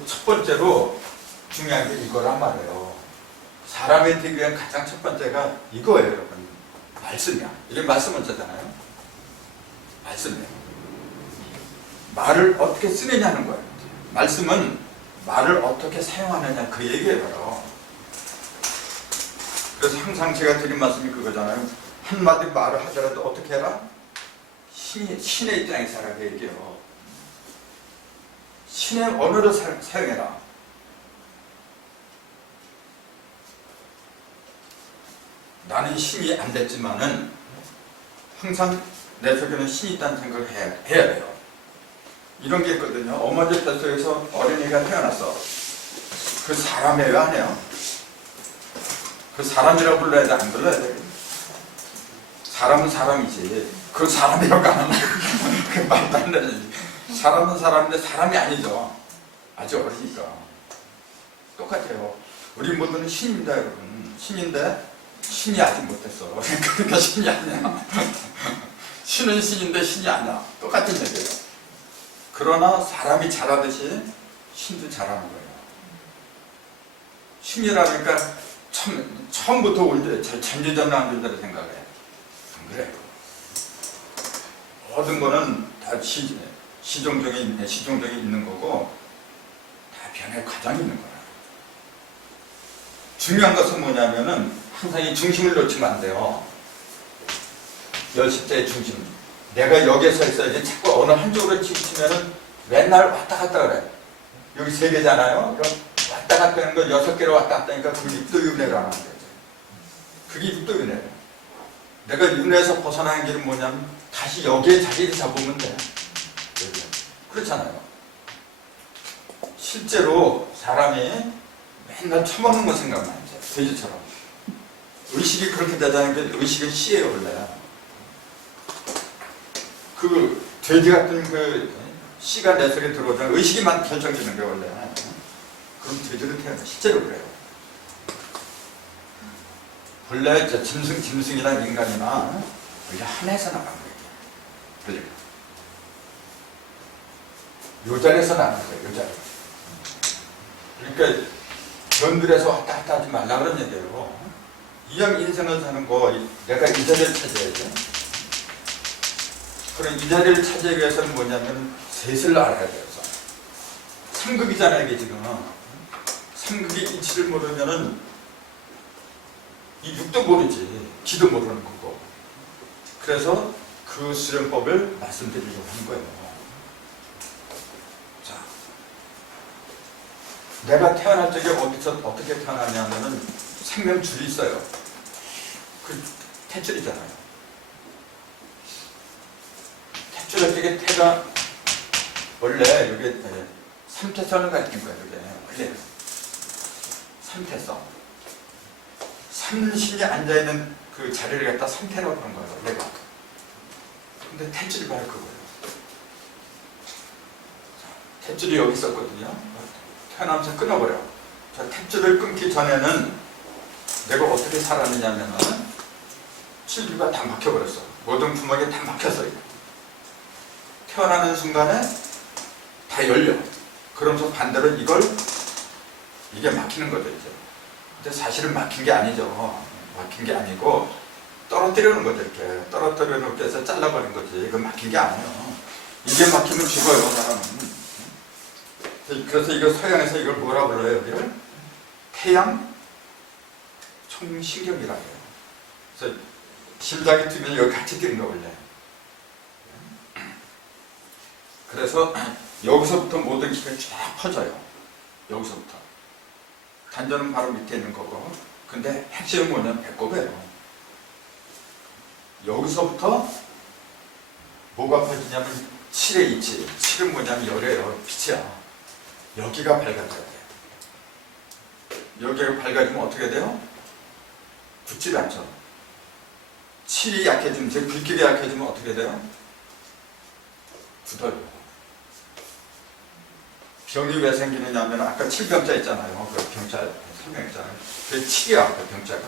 첫 번째로 중요한 게 이거란 말이에요. 사람이 되기 위한 가장 첫 번째가 이거예요, 여러분. 말씀이야. 이런 말씀을 쓰잖아요. 말씀이에요. 말을 어떻게 쓰느냐는 거예요. 말씀은 말을 어떻게 사용하느냐, 그 얘기예요. 그래서 항상 제가 드린 말씀이 그거잖아요. 한마디 말을 하더라도 어떻게 해라? 신의 입장에서 하라고 얘기해요. 신의 언어를 사용해라. 나는 신이 안 됐지만은 항상 내 속에는 신이 있다는 생각을 해야 돼요. 이런 게 있거든요. 어머니 뱃속에서 어린이가 태어났어. 그 사람이에요, 안 해요? 그 사람이라 불러야 돼, 안 불러야 돼? 사람은 사람이지. 그 사람이라고 안 하면 그 말도 안 되지. 사람은 사람인데 사람이 아니죠. 아직 어리니까. 똑같아요. 우리 모두는 신입니다, 여러분. 신인데 신이 아직 못됐어. 그러니까 신이 아니야. 신은 신인데 신이 아니야. 똑같은 얘기예요. 그러나 사람이 잘하듯이 신도 잘하는 거예요. 신이라니까 처음부터 온전히 전지전능한 줄로 생각해. 안 그래요. 모든 거는 다 시종종이 있는 거고 다 변의 과정이 있는 거야. 중요한 것은 뭐냐면은 항상 이 중심을 놓치면 안 돼요. 열십자의 중심. 내가 여기에 서 있어야지 자꾸 어느 한쪽으로 치우치면은 맨날 왔다 갔다 그래. 여기 3개잖아요. 그럼 왔다 갔다 하는 거 6개로 왔다 갔다 하니까 그게 육도윤회라는 거죠. 그게 육도윤회예요. 내가 윤회에서 벗어나는 길은 뭐냐면 다시 여기에 자리를 잡으면 돼. 그렇잖아요. 실제로 사람이 맨날 처먹는 거 생각만 하죠. 돼지처럼. 의식이 그렇게 되자는 게 의식은 씨예요, 원래. 그 돼지 같은 그 씨가 내 속에 들어오잖아요. 의식이만 결정되는 게 원래. 그럼 돼지로 태어나. 실제로 그래요. 원래 짐승이나 인간이나 원래 하나에서 나간 거예요. 요 자리에서 나간 거예요. 요 자리. 그러니까 변들에서 왔다 갔다 하지 말라 그런 얘기예요. 이왕 인생을 사는 거 내가 이 자리를 차지해야죠. 그럼 이 자리를 차지하기 위해서는 뭐냐면 셋을 알아야 돼요. 삼극이잖아요, 이게 지금. 삼극의 이치를 모르면은 이 육도 모르지, 기도 모르는 거고. 그래서 그 수련법을 말씀드리려고 하는 거예요. 자, 내가 태어날 적에 어디서 어떻게 태어나냐면은 생명줄이 있어요. 그 탯줄이잖아요. 탯줄 쪽에 태가 원래 이게 3태선을 가리킨 거예요. 이게 원래 3태선. 삼신이 앉아있는 그 자리를 갖다 3태라고 그런 거예요. 원래가. 근데 탯줄이 바로 그거예요. 탯줄이 여기 있었거든요. 태어나면서 끊어버려. 자, 탯줄을 끊기 전에는 내가 어떻게 살았느냐면은 칠류가 다 막혀버렸어. 모든 구멍에 다 막혔어요. 태어나는 순간에 다 열려. 그러면서 반대로 이게 막히는 거죠, 이제. 근데 사실은 막힌 게 아니죠. 막힌 게 아니고 떨어뜨리는 거죠, 이렇게. 떨어뜨려 놓게 해서 잘라버린 거지. 이건 막힌 게 아니에요. 이게 막히면 죽어요, 사람은. 그래서 이거 서양에서 이걸 뭐라 불러요, 여기를? 태양 총신경이라고 해요. 그래서 심장이 뛰면 여기 같이 뛰는 거 원래. 그래서 여기서부터 모든 기가 쫙 퍼져요. 여기서부터. 단전은 바로 밑에 있는 거고. 근데 핵심은 뭐냐면 배꼽이에요. 여기서부터 뭐가 퍼지냐면 칠의 이치. 칠은 뭐냐면 열이에요. 빛이야. 여기가 밝아져야 돼요. 여기가 밝아지면 어떻게 돼요? 굳지 않죠. 칠이 약해지면, 즉 불길이 약해지면 어떻게 돼요? 굳어요. 병이 왜 생기느냐면 아까 칠병자 있잖아요. 그 병자 설명했잖아요. 그게 칠이야, 그 병자가.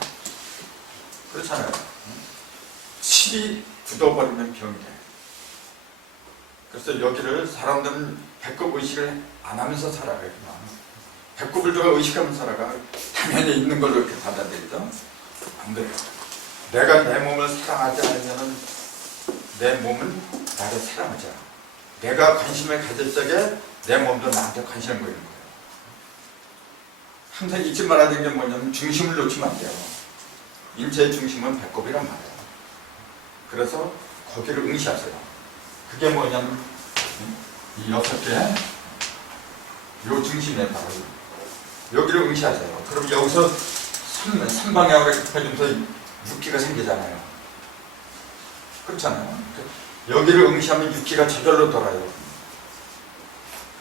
그렇잖아요. 칠이 굳어버리면 병이 돼. 그래서 여기를 사람들은 배꼽 의식을 안 하면서 살아가요. 배꼽을 누가 의식하면서 살아가. 당연히 있는 걸로 이렇게 받아들이죠. 안 돼요. 내가 내 몸을 사랑하지 않으면 내 몸은 나를 사랑하지 않아. 내가 관심을 가질 적에 내 몸도 나한테 관심을 보이는 거예요. 항상 잊지 말아야 되는 게 뭐냐면 중심을 놓치면 안 돼요. 인체의 중심은 배꼽이란 말이에요. 그래서 거기를 응시하세요. 그게 뭐냐면 이 6개 요 중심에 바로 여기를 응시하세요. 그럼 여기서 3방향으로 이렇게 펴주면서 육기가 생기잖아요. 그렇잖아요. 여기를 응시하면 육기가 저절로 돌아요.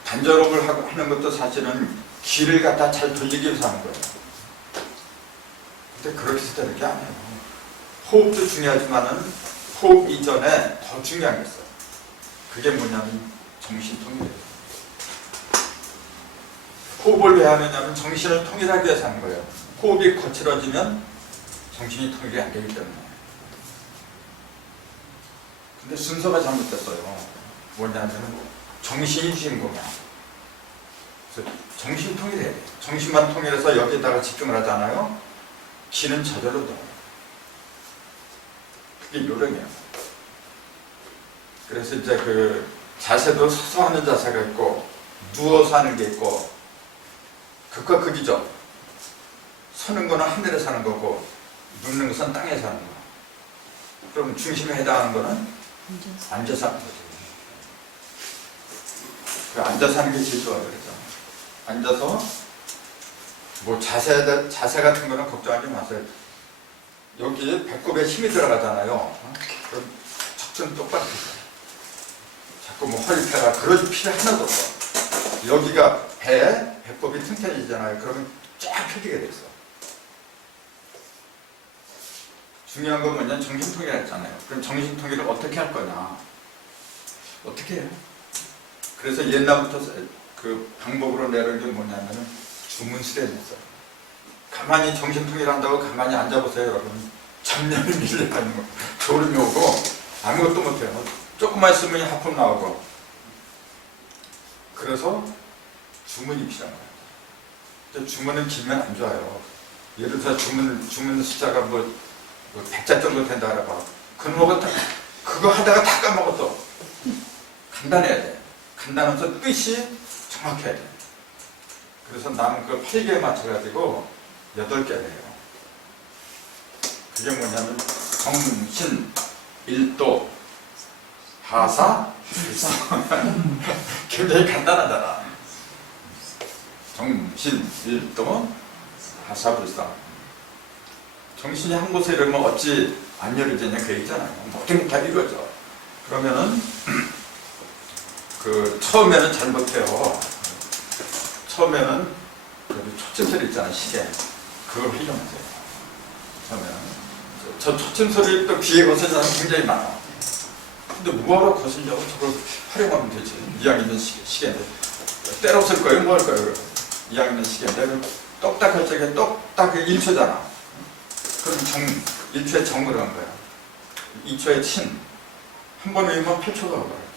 단전호흡을 하는 것도 사실은 기를 갖다 잘 돌리기 위해서 하는 거예요. 근데 그렇게 해서 되는 게 아니에요. 호흡도 중요하지만은 호흡 이전에 더 중요한 게 있어요. 그게 뭐냐면 정신통일이에요. 호흡을 왜 하느냐면 정신을 통일하기 위해서 하는 거예요. 호흡이 거칠어지면 정신이 통일이 안 되기 때문에. 근데 순서가 잘못됐어요. 뭐냐면 정신이 주인공이야. 그래서 정신 통일해야 돼요. 정신만 통일해서 여기에다가 집중을 하잖아요. 기는 저절로 들어요. 그게 요령이에요. 그래서 이제 그 자세도 서서 하는 자세가 있고 누워서 하는 게 있고 극과 극이죠. 서는 거는 하늘에서 하는 거고 눕는 것은 땅에서 하는 거. 그럼 중심에 해당하는 거는 앉아서 하는 거죠. 그 앉아서 하는 게 제일 좋아요. 그래서 앉아서 뭐 자세 같은 거는 걱정하지 마세요. 여기 배꼽에 힘이 들어가잖아요. 그럼 척추는 똑바로 해요. 자꾸 뭐 허리패가 그럴 필요 하나도 없어. 여기가 배꼽이 튼튼해지잖아요. 그러면 쫙 펴지게 돼 있어. 중요한 건 뭐냐? 정신통일 했잖아요. 그럼 정신통일을 어떻게 할 거냐? 어떻게 해요? 그래서 옛날부터 그 방법으로 내려온 게 뭐냐면은 주문수련했어요. 가만히 정신통일 한다고 가만히 앉아보세요, 여러분. 잡념이 밀려가는 거. 졸음이 오고 아무것도 못해요. 조금만 있으면 하품 나오고. 그래서 주문이 필요한 거예요. 근데 주문은 길면 안 좋아요. 예를 들어 주문 숫자가 뭐 100자 정도 된다 그래봐. 그거 하다가 다 까먹었어. 간단해야 돼. 간단하면서 뜻이 정확해야 돼. 그래서 나는 그 8개에 맞춰가지고 8개를 해요. 그게 뭐냐면 정신, 일도, 하사, 불상. 굉장히 간단하잖아. 정신, 일도, 하사, 불상. 정신이 한 곳에 이러면 어찌 안 열어지냐 그 얘기잖아요. 모든 게 다 이루어져. 그러면은 그 처음에는 잘 못해요. 처음에는 그 초침소리 있잖아, 시계. 그걸 활용하세요. 처음에는 저 초침소리 또 귀에 거슬리는 사람 굉장히 많아. 근데 뭐하러 거슬려고 저걸 활용하면 되지. 이왕 있는 시계인데 때렸을 거예요, 뭐 할 거예요. 이왕 있는 시계인데 똑딱 할 적에 똑딱 1초잖아. 그럼 1초에 정을 한 거야. 2초에 친. 한 번 외우면 8초가 가버렸죠.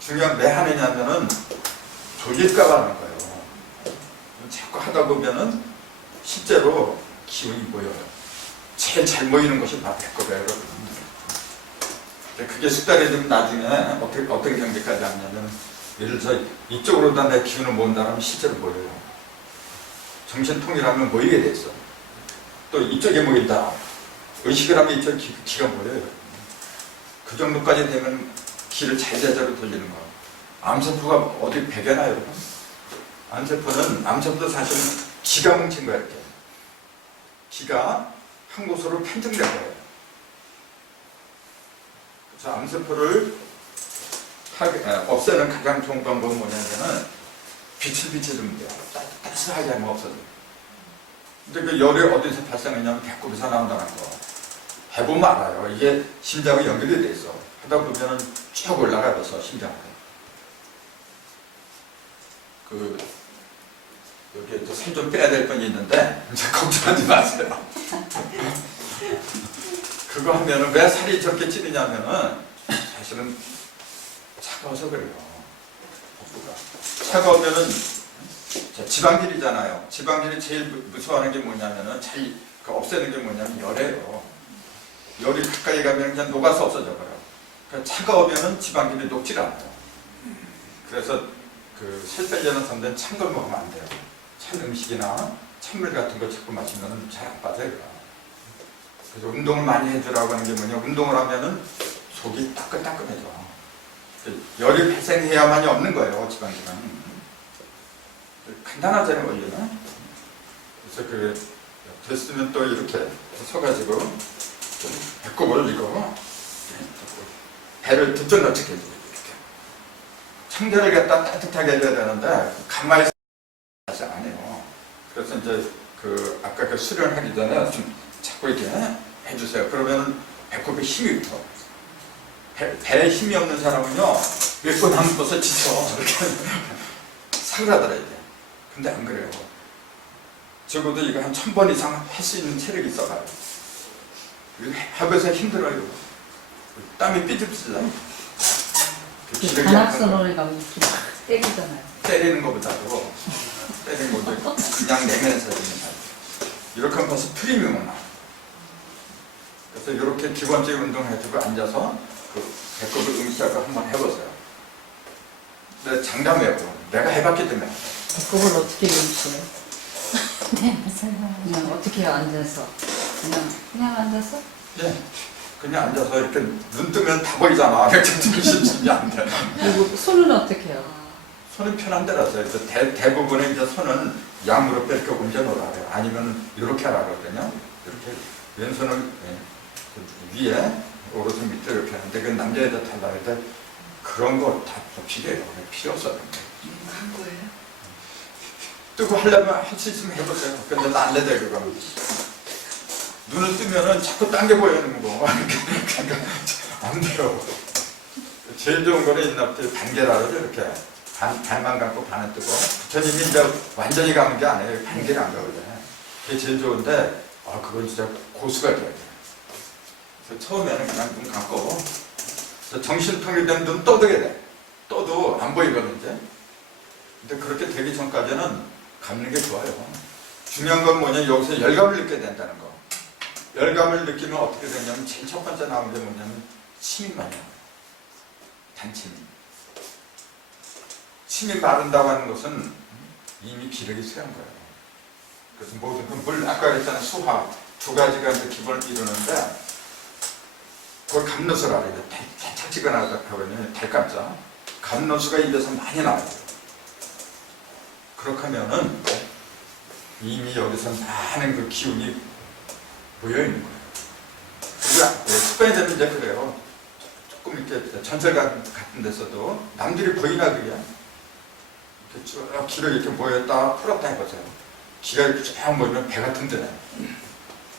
중요한 왜 하느냐면은 졸릴까봐 하는 거예요. 자꾸 하다 보면은 실제로 기운이 모여요. 제일 잘 모이는 것이 바로 배꼽이에요, 여러분. 그게 습관이 되면 나중에 어떤 경계까지 하냐면 예를 들어 이쪽으로다 내 기운을 모은다면 실제로 모여요. 정신 통일하면 모이게 돼 있어. 또 이쪽에 모인다. 의식을 하면 이쪽 기가 모여요. 그 정도까지 되면 기를 제자리로 돌리는 거. 암세포가 어디 배겨나요, 여러분? 암세포도 사실은 기가 뭉친 거예요, 이렇게. 기가 한 곳으로 편중된 거예요. 그래서 암세포를 없애는 가장 좋은 방법은 뭐냐면은 빛을 비춰주면 돼요. 따뜻하게 하면 없어져요. 근데 그 열이 어디서 발생했냐면 배꼽에서 나온다는 거. 해보면 알아요. 이게 심장과 연결이 돼 있어. 하다 보면은 쭉 올라가서 심장으로. 여기 살 좀 빼야 될 건 있는데 이제 걱정하지 마세요. 그거 하면은 왜 살이 저렇게 찌느냐면은 사실은 차가워서 그래요. 복부가 차가우면은 지방질이잖아요. 지방질이 제일 무서워하는 게 뭐냐면은 없애는 게 뭐냐면 열이에요. 열이 가까이 가면 그냥 녹아서 없어져 버려요. 그러니까 차가우면은 지방질이 녹질 않아요. 그래서 그 살 빼려는 사람들은 찬 걸 먹으면 안 돼요. 찬 음식이나 찬물 같은 거 자꾸 마시면 잘 안 빠져요. 그래서 운동을 많이 해주라고 하는 게 뭐냐, 운동을 하면은 속이 따끈따끈해져. 열이 발생해야만이 없는 거예요, 지방질은. 간단하잖아요, 원리는. 그래서 됐으면 또 이렇게 서가지고 배꼽을 이거 배를 들쭉날쭉 해주고 이렇게 청결을 갖다 따뜻하게 해줘야 되는데 가만히 다시 안 해요. 그래서 이제 그 아까 그 수련하기 전에 좀 자꾸 이렇게 해주세요. 그러면 배꼽에 힘이 붙어. 배에 힘이 없는 사람은요 몇 번 안 붙어서 지쳐. 이렇게 사그라들어야 돼. 근데 안 그래요. 적어도 이거 한 1000번 이상 할 수 있는 체력이 있어가요. 하면서 힘들어요. 땀이 삐질삐질해요. 관악선을 가면 이렇게 막 때리잖아요. 때리는 것보다도 때리는 것도 그냥 내면에서 되는 거예요. 이렇게 하면 벌써 프리미엄이 나와요. 그래서 이렇게 기본적인 운동해주고 앉아서 그 배꼽을 응시하고 한번 해보세요. 근데 장담해요. 내가 해봤기 때문에. 배꼽을 어떻게 용시해요? 네, 맞아요. 그냥 어떻게 해요? 앉아서? 그냥 앉아서? 예. 그냥 앉아서 이렇게 눈 뜨면 다 보이잖아. 정신이 안 돼. 그리고 손은 어떻게 해요? 손은 편한 데라서 그래서 대부분의 이제 손은 양무릎 이렇게 얹어놓으라 그래요. 아니면 이렇게 하라 그러거든요. 이렇게 왼손을 위에 오른손 밑에 이렇게 하는데 그 남자애들 달라할 때 그런 거 다 필요해요. 필요 없어요. 한 거예요? 뜨고 하려면 할 수 있으면 해보세요. 근데 안 돼요 그거. 눈을 뜨면은 자꾸 딴 게 보이는 거. 그러니까 안 돼요. 제일 좋은 거는 옛날부터 반개라고 이렇게 반만 감고 반은 뜨고 부처님이 이제 완전히 감은 게 아니에요. 반개를 안 가거든요. 그게 제일 좋은데 그건 진짜 고수가 돼야 돼요. 그래서 처음에는 그냥 눈 감고 정신 통일된 눈 떠들게 돼. 떠도 안 보이거든 이제. 근데 그렇게 되기 전까지는 감는 게 좋아요. 중요한 건 뭐냐, 여기서 열감을 느껴야 된다는 거. 열감을 느끼면 어떻게 되냐면 제일 첫 번째 나오는 게 뭐냐면 침이만요. 단침이. 침이 마른다고 하는 것은 이미 기력이 쇠한 거예요. 그래서 모든 물 아까 그랬잖아요. 수화 두 가지가 이제 기본을 이루는데 그걸 감노수라 그래요. 착지거나 하거든요. 달감자. 감노수가 입에서 많이 나와요. 그렇게 하면은 이미 여기서 많은 그 기운이 모여있는 거예요. 우리가 습관이 되면 이제 그래요. 조금 이렇게 전철 같은 데서도 남들이 보이나 그게 이렇게 쭉 기가 이렇게 모였다 풀었다 해보세요. 기가 이렇게 쭉 모이면 배가 든든해.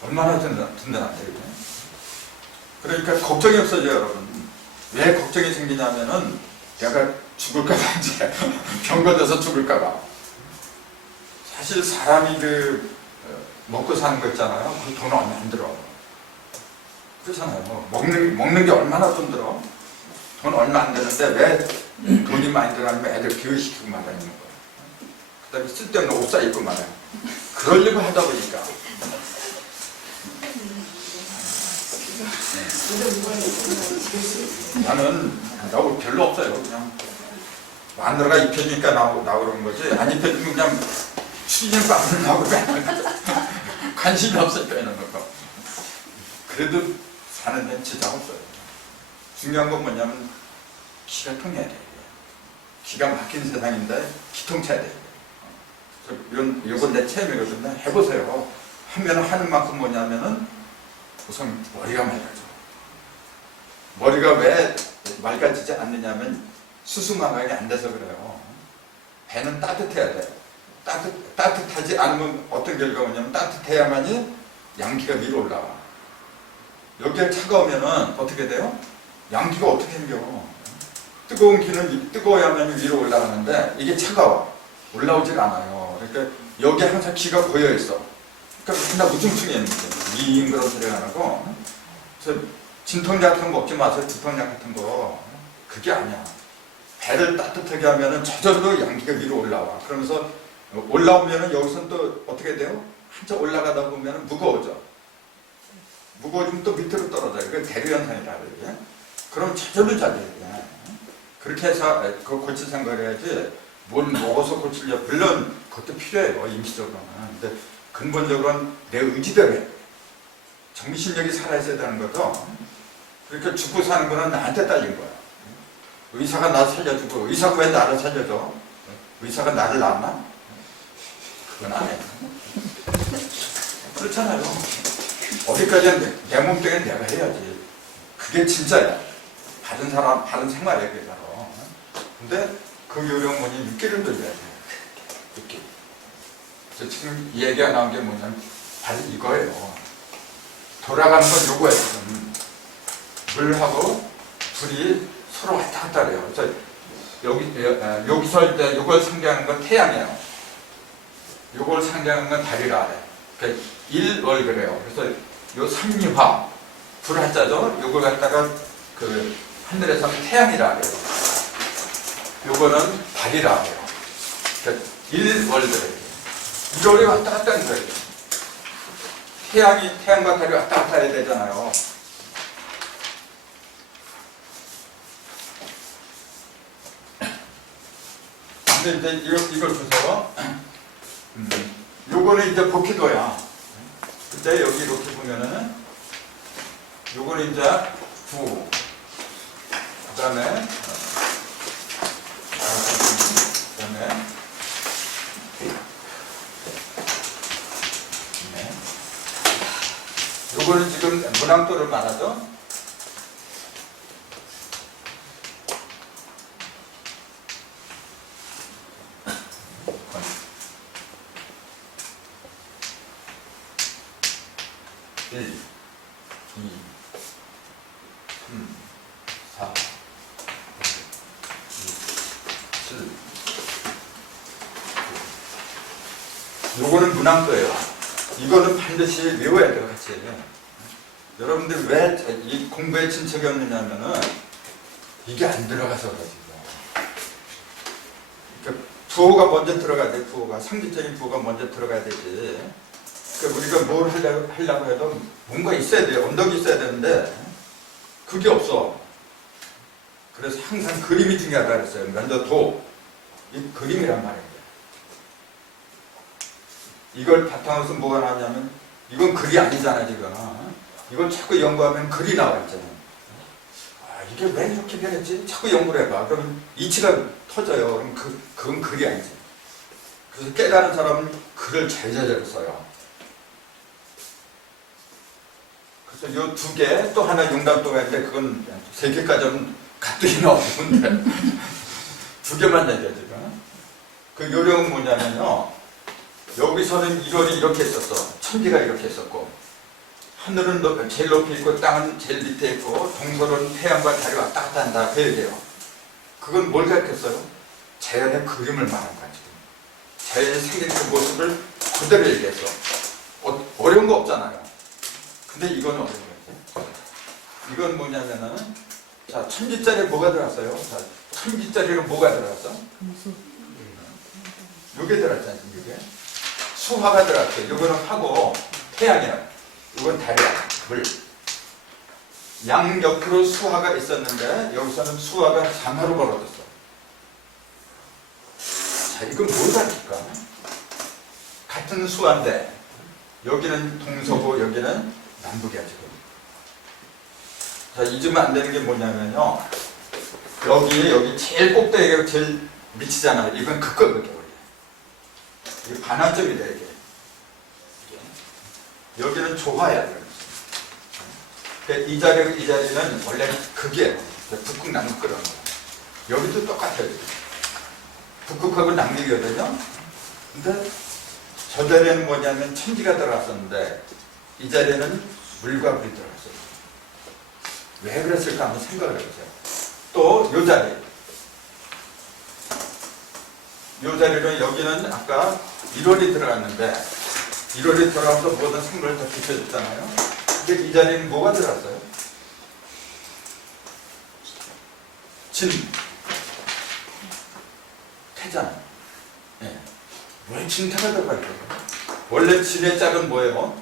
얼마나 든든한데 그게. 그러니까 걱정이 없어져요 여러분. 왜 걱정이 생기냐면은 내가 죽을까봐 이제 병 걸려서 죽을까봐. 사실 사람이 먹고 사는 거 있잖아요. 그 돈 얼마 안 들어. 그렇잖아요. 먹는 게 얼마나 돈 들어? 돈 얼마 안 되는데 왜 돈이 많이 들어가면 애들 교육시키고 말아있는 거예요. 그 다음에 쓸데없는 옷 사 입고 말아요. 그러려고 하다 보니까. 나는 나하고 별로 없어요. 그냥 마누라가 입혀주니까 나오는 거지. 안 입혀주면 그냥 추진을 빠면 나오고 관심이 없어요. 이런 거. 그래도 사는 데는 지장 없어요. 중요한 건 뭐냐면 기가 통해야 돼요. 기가 막힌 세상인데 기통차야 돼요. 이건 내 체험이거든요. 해보세요. 하면 하는 만큼 뭐냐면은 우선 머리가 맑아져. 머리가 왜 맑아지지 않느냐면 수수망하게 안 돼서 그래요. 배는 따뜻해야 돼요. 따뜻하지 않으면 어떤 결과가 오냐면 따뜻해야만이 양기가 위로 올라와. 여기가 차가우면은 어떻게 돼요? 양기가 어떻게 생겨? 뜨거운 기는 뜨거워야만 위로 올라가는데 이게 차가워. 올라오질 않아요. 그러니까 여기 항상 기가 고여 있어. 그러니까 맨날 우중충해 있는 거예요. 윙 그런 소리가 안 하고. 그래서 진통약 같은 거 먹지 마세요. 두통약 같은 거. 그게 아니야. 배를 따뜻하게 하면은 저절로 양기가 위로 올라와. 그러면서 올라오면은 여기서 또 어떻게 돼요? 한참 올라가다 보면은 무거워져. 무거워지면 또 밑으로 떨어져요. 그게 대류현상이라 그래요. 그럼 저절로 자게 돼요. 그렇게 해서 그거 고칠 생각을 해야지 뭘 먹어서 고치려. 물론 그것도 필요해요. 임시적으로는. 근데 근본적으로는 내 의지대로 해. 정신력이 살아있어야 되는 거죠. 그러니까 죽고 사는 거는 나한테 딸린 거야. 의사가 나 살려주고 의사가 왜 나를 살려줘? 의사가 나를 낳았나? 그건 안 해. 그렇잖아요. 어디까지는 내 몸뚱이는 내가 해야지. 그게 진짜야. 바른 사람, 바른 생활이야, 그게 바로. 근데 그 요령 뭐니 6개를 돌려야 돼. 6개. 그래서 지금 얘기가 나온 게 뭐냐면 바로 이거예요. 돌아가는 건 요거예요. 지금. 물하고 불이 서로 왔다 갔다 해요. 그래서 여기서 이제 요걸 상징하는 건 태양이에요. 요걸 상징하는 건 달이라 그래요. 그러니까 일월 그래요. 그래서 요 삼리화 불화자죠. 요걸 갖다가 그 하늘에서 태양이라 그래요. 요거는 달이라 그래요. 그러니까 일월 그래요. 일월이 왔다 갔다 하는 거예요. 태양과 달이 왔다 갔다 해야 되잖아요. 근데 이제 이걸 보세요. 요거는 이제 복희도야. 그때 여기 이렇게 보면은 요거는 이제 부. 그 다음에 요거는 지금 문항도를 말하죠. 일, 이, 삼, 사, 칠. 요거는 문항도예요. 이거는 반드시 외워야 돼요, 같이. 여러분들 왜 이 공부에 진척이 없느냐면은 이게 안 들어가서 그러지. 그러니까 부호가 먼저 들어가야 돼. 부호가 상징적인 부호가 먼저 들어가야 되지. 그러니까 우리가 뭘 하려고 해도 뭔가 있어야 돼요. 언덕이 있어야 되는데 그게 없어. 그래서 항상 그림이 중요하다 그랬어요. 먼저 이 그림이란 말이에요. 이걸 바탕으로 뭐가 나왔냐면 이건 글이 아니잖아 지금. 이걸 자꾸 연구하면 글이 나와 있잖아. 아, 이게 왜 이렇게 변했지? 자꾸 연구를 해봐. 그러면 이치가 터져요. 그럼 그건 글이 아니지. 그래서 깨달은 사람은 글을 제자재로 써요. 그래서 요 2개, 또 하나 용담도가 있는데 그건 3개까지 하면 가뜩이 나오는데 2개만 얘기해 지금. 그 요령은 뭐냐면요. 여기서는 1월이 이렇게 있었어. 천지가 이렇게 있었고 하늘은 제일 높이 있고 땅은 제일 밑에 있고 동서는 태양과 달이 왔다 갔다 한다. 그 얘기예요. 그건 뭘 가르쳤어요? 자연의 그림을 말한 거야 지금. 자연이 생긴 그 모습을 그대로 얘기했어. 어려운 거 없잖아요. 근데 이건 어려운 거지. 이건 뭐냐면은 자 천지짜리에 뭐가 들어갔어요? 자 천지짜리로 뭐가 들어갔어? 요게 들어갔잖아요. 이게 수화가 들어갔어요. 이거는 화고 태양이야. 이건 달이야. 물. 양옆으로 수화가 있었는데 여기서는 수화가 장하로 벌어졌어. 자, 이건 뭘 가르칠까? 같은 수화인데 여기는 동서고 여기는 남북이야 지금. 자, 잊으면 안 되는 게 뭐냐면요. 여기 제일 꼭대기가 제일 밑이잖아요. 이건 극극이야. 이게 반환점이 돼 이게. 여기는 조화야. 이 자리는 원래 극이에요. 북극 남극 그런 거. 여기도 똑같아요. 북극하고 남극이거든요. 근데 저 자리에는 뭐냐면 천지가 들어갔었는데 이 자리에는 물과 불이 들어갔어요. 왜 그랬을까 한번 생각을 해보세요. 또 요 자리. 요 자리는 여기는 아까 1월이 들어갔는데 1월이 들어가면서 모든 생물을 다 비춰줬잖아요. 근데 이 자리에는 뭐가 들어갔어요? 진. 태잖아. 예. 왜 진태가 들어가 있어요? 원래 진의 짝은 뭐예요?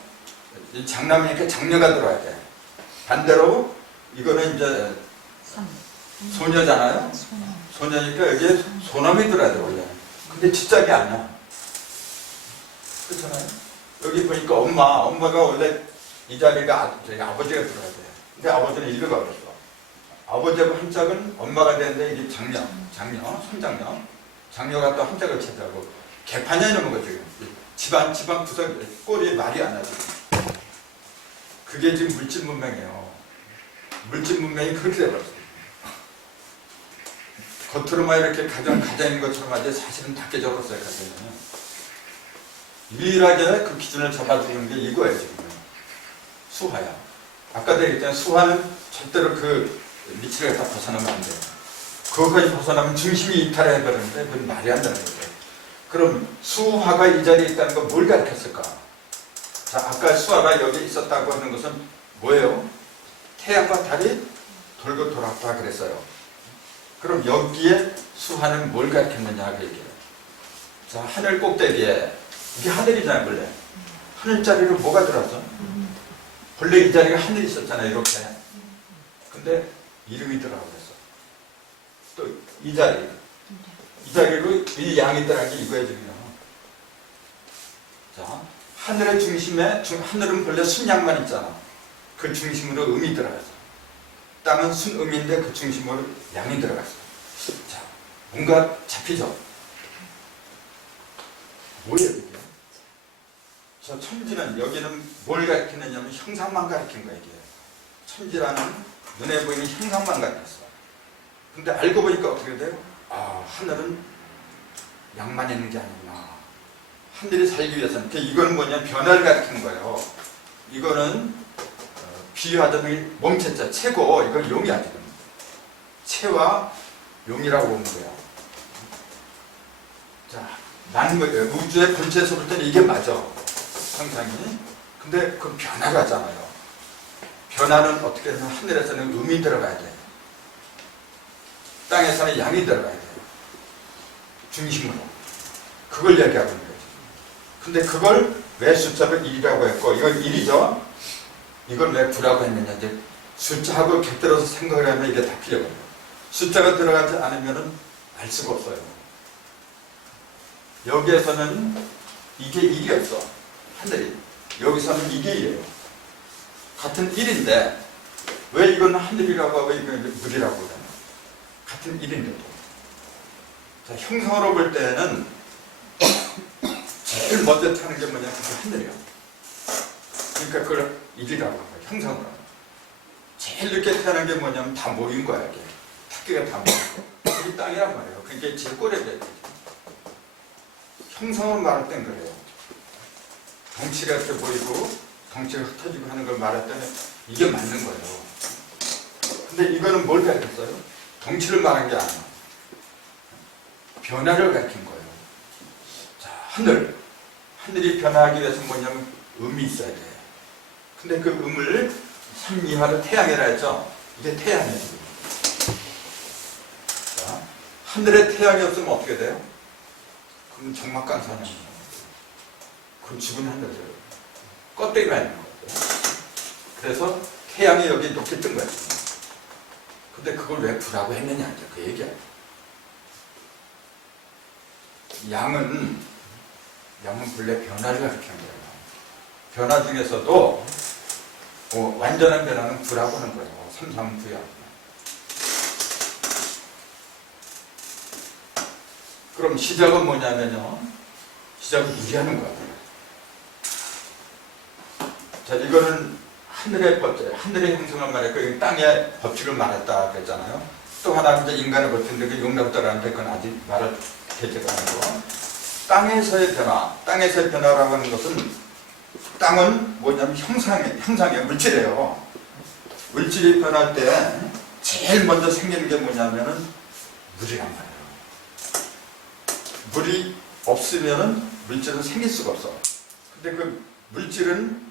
이 장남이니까 장녀가 들어가야 돼. 반대로 이거는 이제 소녀잖아요. 소녀니까 여기에 소남이 들어야 돼 원래. 근데 지짝이 아니야. 그렇잖아요. 여기 보니까 엄마가 원래 이 자리가 아버지가 들어야 돼. 근데 아버지는 일루가 없어. 아버지하고 한 짝은 엄마가 되는데 이게 장녀, 손장녀. 장녀가 또 한 짝을 차지하고 개판이야 이런 거지. 집안 구석 꼴이 말이 안 나지. 그게 지금 물질 문명이에요. 물질 문명이 그렇게 돼버렸어요. 겉으로만 이렇게 가정인 것처럼 하지 사실은 다 깨져버렸어요. 가정은. 유일하게 그 기준을 잡아주는 게 이거예요, 지금. 수화야. 아까도 얘기했잖아요. 수화는 절대로 그 밑을 갖다 벗어나면 안 돼요. 그거까지 벗어나면 중심이 이탈해버리는데 그건 말이 안 되는 거죠. 그럼 수화가 이 자리에 있다는 건 뭘 가르쳤을까? 자, 아까 수화가 여기 있었다고 하는 것은 뭐예요? 태양과 달이 돌고 돌았다 그랬어요. 그럼 여기에 수화는 뭘 가르쳤느냐 그 얘기예요. 자, 하늘 꼭대기에 이게 하늘이잖아요, 원래. 하늘자리로 뭐가 들어왔어? 원래 이 자리가 하늘이 있었잖아요, 이렇게. 근데 이름이 들어가고 그랬어. 또 이 자리로 이 양이 들어간 게 이거예요, 지금. 자, 하늘의 중심에, 하늘은 원래 순양만 있잖아. 그 중심으로 음이 들어갔어. 땅은 순음인데 그 중심으로 양이 들어갔어. 자, 뭔가 잡히죠? 뭐예요, 이게? 저 천지는 여기는 뭘 가리키느냐면 형상만 가리킨 거예요, 이게. 천지라는 눈에 보이는 형상만 가리켰어. 근데 알고 보니까 어떻게 돼요? 아, 하늘은 양만 있는 게 아니구나. 하늘이 살기 위해서는. 이거는 뭐냐? 변화를 가리키는 거예요. 이거는 비유하자면 멈췄자, 체고, 이건 용이야, 지금. 체와 용이라고 보는 거야. 자, 우주의 본체에서 볼 때는 이게 맞아. 형상이. 근데 그 변화가 하잖아요. 변화는 어떻게 해서 하늘에서는 음이 들어가야 돼. 땅에서는 양이 들어가야 돼. 중심으로. 그걸 얘기하고 있는 거죠. 근데 그걸 왜 숫자를 1이라고 했고, 이건 1이죠? 이걸 왜 9라고 했느냐. 이제 숫자하고 곁들여서 생각을 하면 이게 다 필요해요. 숫자가 들어가지 않으면 알 수가 없어요. 여기에서는 이게 1이었어. 하늘이. 여기서는 이게 1이에요. 같은 1인데 왜 이건 하늘이라고 하고 이건 물이라고 그러냐. 같은 1인데도. 자, 형상으로 볼 때는 제일 먼저 타는 게 뭐냐. 그게 하늘이야. 그러니까 그걸 1이라고 하고 형상으로. 제일 늦게 태어난 게 뭐냐면 다 모인 거야. 이게. 탁기가 다 모인 거. 이게 땅이란 말이에요. 그러니까 제일 꼴에 대해. 형상으로 말할 땐 그래요. 덩치가 이렇게 보이고 덩치가 흩어지고 하는 걸 말할 때는 이게 맞는 거예요. 근데 이거는 뭘 가르쳤어요? 덩치를 말한 게 아니야. 변화를 가르친 거예요. 자, 하늘이 변화하기 위해서 뭐냐면 음이 있어야 돼. 근데 그 음을 3 이하로 태양이라 했죠. 이게 태양이에요. 자, 하늘에 태양이 없으면 어떻게 돼요? 그럼 정막간사냐. 그럼 죽은 하늘을 껍데기만 있는 거예요. 그래서 태양이 여기 높게 뜬 거예요. 근데 그걸 왜 구라고 했느냐, 이제 그 얘기야. 양은 본래 변화를 가르치는 거예요. 변화 중에서도 완전한 변화는 구라고 하는 거예요. 삼삼구야. 그럼 시작은 뭐냐면요. 시작은 유지하는 거예요. 자, 이거는 하늘의 법칙, 하늘의 형성을 말했고, 땅의 법칙을 말했다 그랬잖아요. 또 하나 이제 인간의 법칙인데 그 용납도라는데 그건 아직 말을 되지가 않고. 땅에서의 변화, 땅에서의 변화라고 하는 것은 땅은 뭐냐면 형상의 물질이에요. 물질이 변할 때 제일 먼저 생기는 게 뭐냐면은 물이란 말이에요. 물이 없으면은 물질은 생길 수가 없어. 근데 그 물질은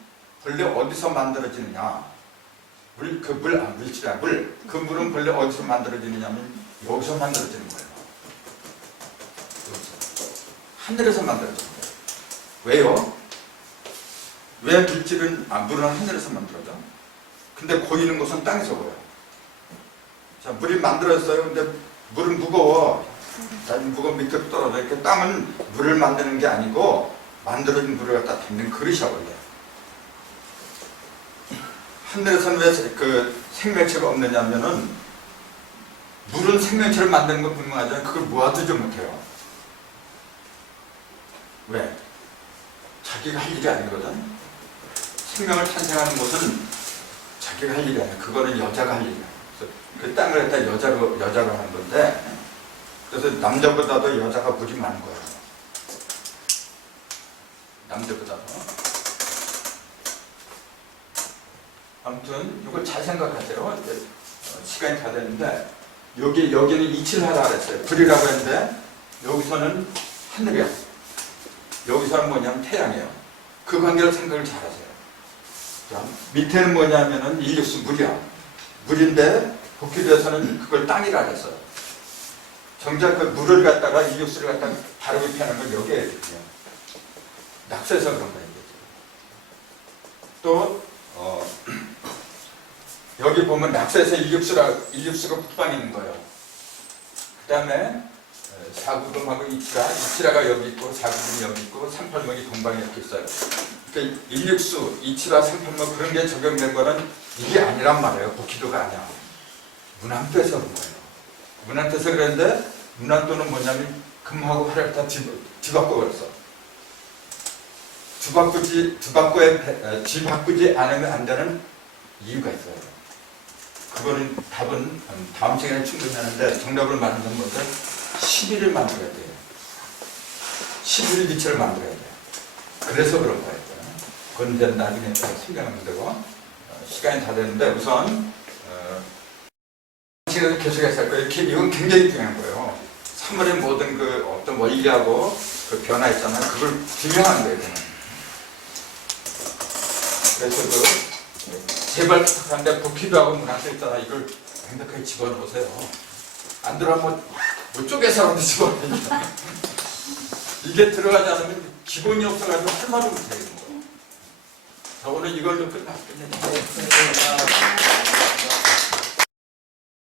본래 어디서 만들어지느냐? 물질이야, 물. 그 물은 본래 어디서 만들어지느냐면 여기서 만들어지는 거예요. 여기서. 하늘에서 만들어지는 거예요. 왜요? 왜 물은 하늘에서 만들어져? 근데 고이는 것은 땅에서 보여요. 자, 물이 만들어졌어요. 근데 물은 무거워. 무거운 밑으로 떨어져. 이렇게 땅은 물을 만드는 게 아니고 만들어진 물을 갖다 담는 그릇이야, 원래. 하늘에서는 왜 그 생명체가 없느냐면은 물은 생명체를 만드는 건 분명하지만 그걸 모아두지 못해요. 왜? 자기가 할 일이 아니거든. 생명을 탄생하는 것은 자기가 할 일이 아니야. 그거는 여자가 할 일이야. 그래서 그 땅을 갖다 여자가 하는 건데, 그래서 남자보다도 여자가 물이 많은 거예요. 남들보다. 아무튼 이걸 잘 생각하세요. 이제 시간이 다 됐는데 여기는 이치를 하라 그랬어요. 불이라고 했는데 여기서는 하늘이야. 여기서는 뭐냐면 태양이에요. 그 관계를 생각을 잘 하세요. 자, 밑에는 뭐냐면은 인력수 물이야. 물인데 복귀에서는 그걸 땅이라 그랬어요. 정작 그 물을 갖다가 인력수를 갖다가 바로 입히는 건 여기에 있거든요. 낙서에서 그런 거예요. 또 여기 보면 낙서에서 인력수가 북방에 있는 거예요. 그 다음에 사구금하고 이치라가 여기 있고 사구금이 여기 있고 38목이 동방에 이렇게 있어요. 그러니까 인력수, 이치라, 38목 그런 게 적용된 거는 이게 아니란 말이에요. 복희도가 아니야. 문안도에서 그런 거예요. 문안도에서 그랬는데 문안도는 뭐냐면 금하고 화를 다 뒤바꿔 버렸어. 뒤바꾸지 않으면 안 되는 이유가 있어요. 그거는 답은 다음 시간에 충분히 하는데 정답을 만드는 것은 11을 만들어야 돼요. 11일 기체를 만들어야 돼요. 그래서 그런 거예요. 그건 이제 나중에 설명하면 되고 시간이 다 됐는데 우선 시간을 계속해서 할 거예요. 이건 굉장히 중요한 거예요. 3월의 모든 그 어떤 원리하고 그 변화 있잖아요. 그걸 규명하는 거예요. 그래서 제발 부탁하는데 복희도하고 문학도 있잖아. 이걸 완벽하게 집어넣으세요. 안 들어가면 뭐 쪼개서 집어넣으니까. 이게 들어가지 않으면 기본이 없어가지고 할 말을 못하겠는 거예요. 자, 오늘 이걸로 끝내자.